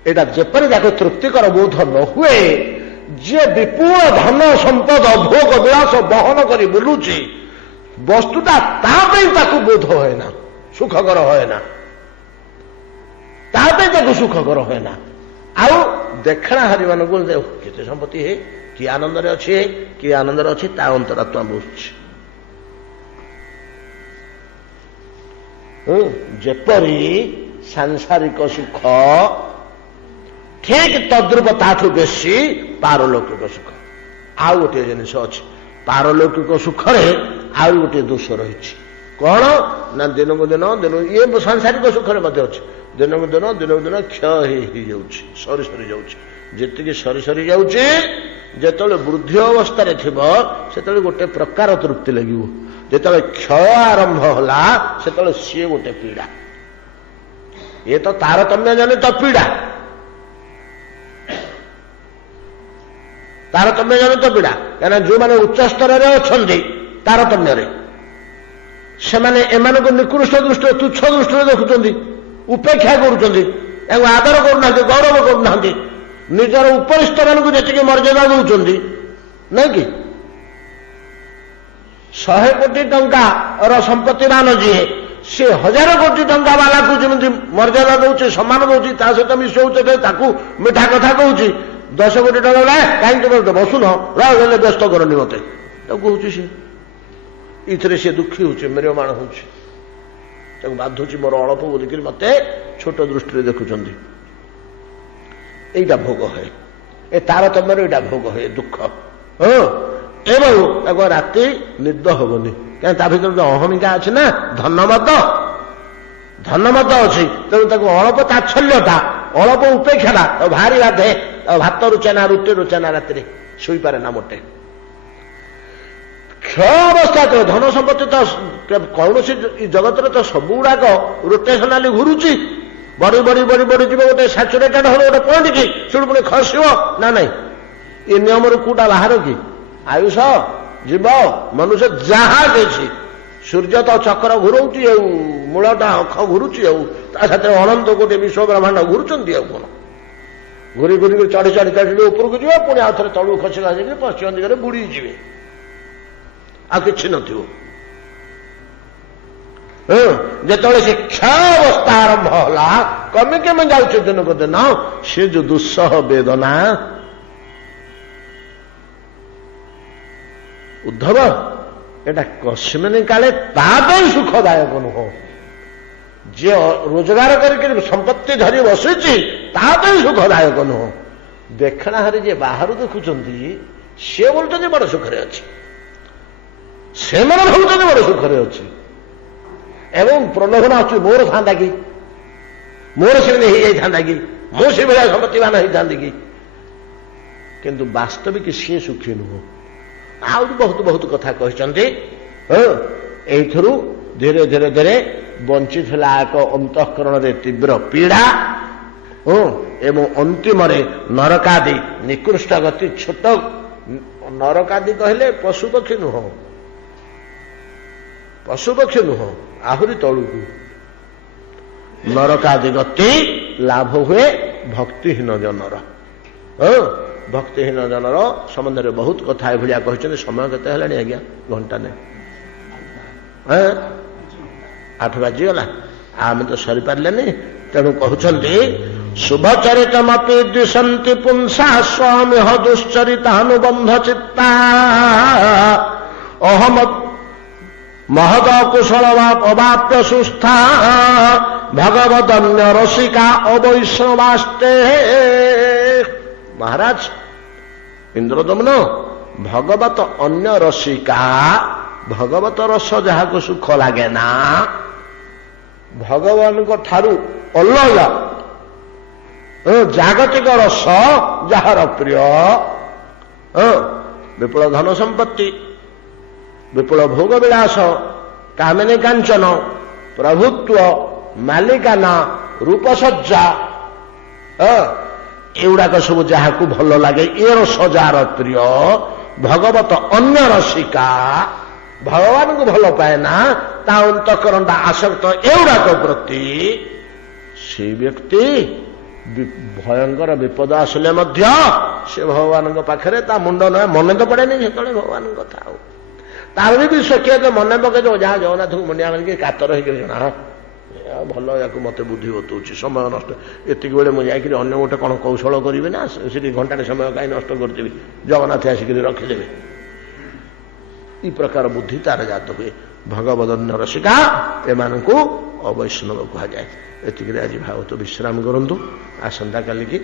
एटा जेपरी जाक तृप्तिकर बोध न हुए जे विपुल धन संपद भोग विलास बहन कर बुलुची वस्तुटा ताकू बोध है ना सुखकर है ना सुखकर है ना आउ देखना हरि मान केते संपत्ति है कि आनंद अच्छे कि आनंद अच्छे ता अंतरात्मा बुझ जेपरी सांसारिक सुख ठीक तद्रुप ताठू बेसी पारलौकिक सुख आउ गोटे जिनिस अच्छे पारलौकिक सुख आउ गोटे दोष रही कौन ना दिन को दिन दिन ये सांसारिक सुख अच्छे दिन को दिन क्षय हो सरी सरी जाती सरी सरी जाऊे जो वृद्धि अवस्था से गोटे प्रकार तृप्ति लगे जो क्षय आरंभ होला से सी गोटे पीड़ा ये तो तारतम्य जनित पीड़ा तारतम्य जनित पीड़ा क्या जो मैंने उच्च स्तर में अच्छा तारतम्य से एमान को निकृष्ट दृष्टि तुच्छ दृष्टि देखुं उपेक्षा कर आदर करना गौरव करना निजर उपरिष्ठ मान जी मर्यादा दौरान नहीं कि 100 कोटी टंका संपत्ति मान जी सी 1000 कोटी टंका वाला को जमी मर्यादा दौचे सम्मान दौर सहित मिशाऊे मिठा कथा कहूँ 10 कोटी टंका कहीं बसुन रे व्यस्त करनी मत कहूँ सी इथे सी दुखी हो मेरमान हो बाधुची मोर अल्प बोलिक मत छोट दृष्टि देखुं यहीटा भोग है ए तारतम्यर यहाँ भोग है दुख एवं राति निद हेनी क्या भर जो अहमिका अच्छी ना धनमद अच्छी तेणु अल्प ताच्छल्यता अल्प उपेक्षा भारी बाधे भात रुचेना रुटी रुचेना राति शुईपे ना मोटे क्षय अवस्था तो धन संपत्ति तो कौन जगत तो सब गुड़ाक रोटेशनाली घुरुची बड़ी बड़ी बड़ी बड़ी जीव गोटे साचुरेटेड हो गोटे पॉइंट की शुण पुणी खसब ना नहीं ये नियम कूटा बाहर कि आयुष जीव मनुष्य जहाँ देखी सूर्य तो चक्र घुराऊँच मूलटा अख घुरुची साथ अनंत कोटी विश्व ब्रह्मांड घुरुंट कौन घूरी घूरी चढ़ी चढ़ी चढ़ी उपरको जी पुणी आउ थे तलू खसी खसी पश्चिम दिगरे बुड़ी जी आ कि जो से क्षय अवस्था आरंभ होला कमी केमे जाऊछ दिनक दिन से जो दुस्सह वेदना उद्धव एटा कस्मिन काले तापई सुखदायक नुह जे रोजगार करके संपत्ति धरी बसुची तापई सुखदायक नुह देखना हरी जे बाहर देखुचंती से बोलते बड़ सुखरे अच्छी से मन भावुं बड़ सुखरे अच्छी एवं प्रलोभन अच्छी मोर था कि मोर से था कि मुझे भाया संपत्तिवान होता कि किंतु वास्तविक सी सुखी नुह आ बहुत बहुत कथा कहते धीरे धीरे धीरे बंची एक अंतःकरण तीव्र पीड़ा एवं अंतिम नरकादि निकृष्ट गति छोट नरकादि कहले पशुपक्षी नुह पशुपक्षी नुह आहुरी तलुकू नरकादि गति लाभ हुए भक्तिहीन जनर भक्तिहीन जनर संबंध में बहुत कथा एभलिया कहते समय केते हेलानी आज्ञा घंटा ने 8 बाजीगला आम तो सरी पारे तेणु कहते शुभचरितमपि द्विषन्ति पुंसा स्वामी दुश्चरितानुबंध चित्ता अहम महद कुशल अवाप्य सुस्था भगवदन्य रसिका अवैष्णवास्ते महाराज इंद्रदमन भगवत अन्य रसिका भगवत रस जहाँ को सुख लगे ना भगवान को ठारू अलगा जागतिक रस जार प्रिय विपुल धन संपत्ति विपुल भोग विलास कामिनी कांचन प्रभुत्व मालिकाना रूपसज्जा एगुड़ाक सब जहाँ को भल लगे ये रस जार प्रिय भगवत अन्य रसिका भगवान को भल पाए ना ता अंतकरण आसक्त एगुड़ाक प्रति से व्यक्ति भयंकर विपद आसले मध्य से भगवान पाखे ता मुंड न मन तो पड़े नहीं से भगवान कथा तार भी विश्व मन पकड़ जहाँ जगन्नाथ को मुंडिया मानिक कातर होना भल या मत बुद्धि बतौच समय नष्ट एति बेले मुझे अन्य गोटे कौन कौशल करेंगे ना से घंटे समय कहीं नष्ट करदेवी जगन्नाथ आसिक रखिदेवे ई प्रकार बुद्धि तार जात हुए भगवदन्य रसिका एमान को अवैष्णव कह जाए एति आज भाव तो विश्राम करूँ आसंता काली की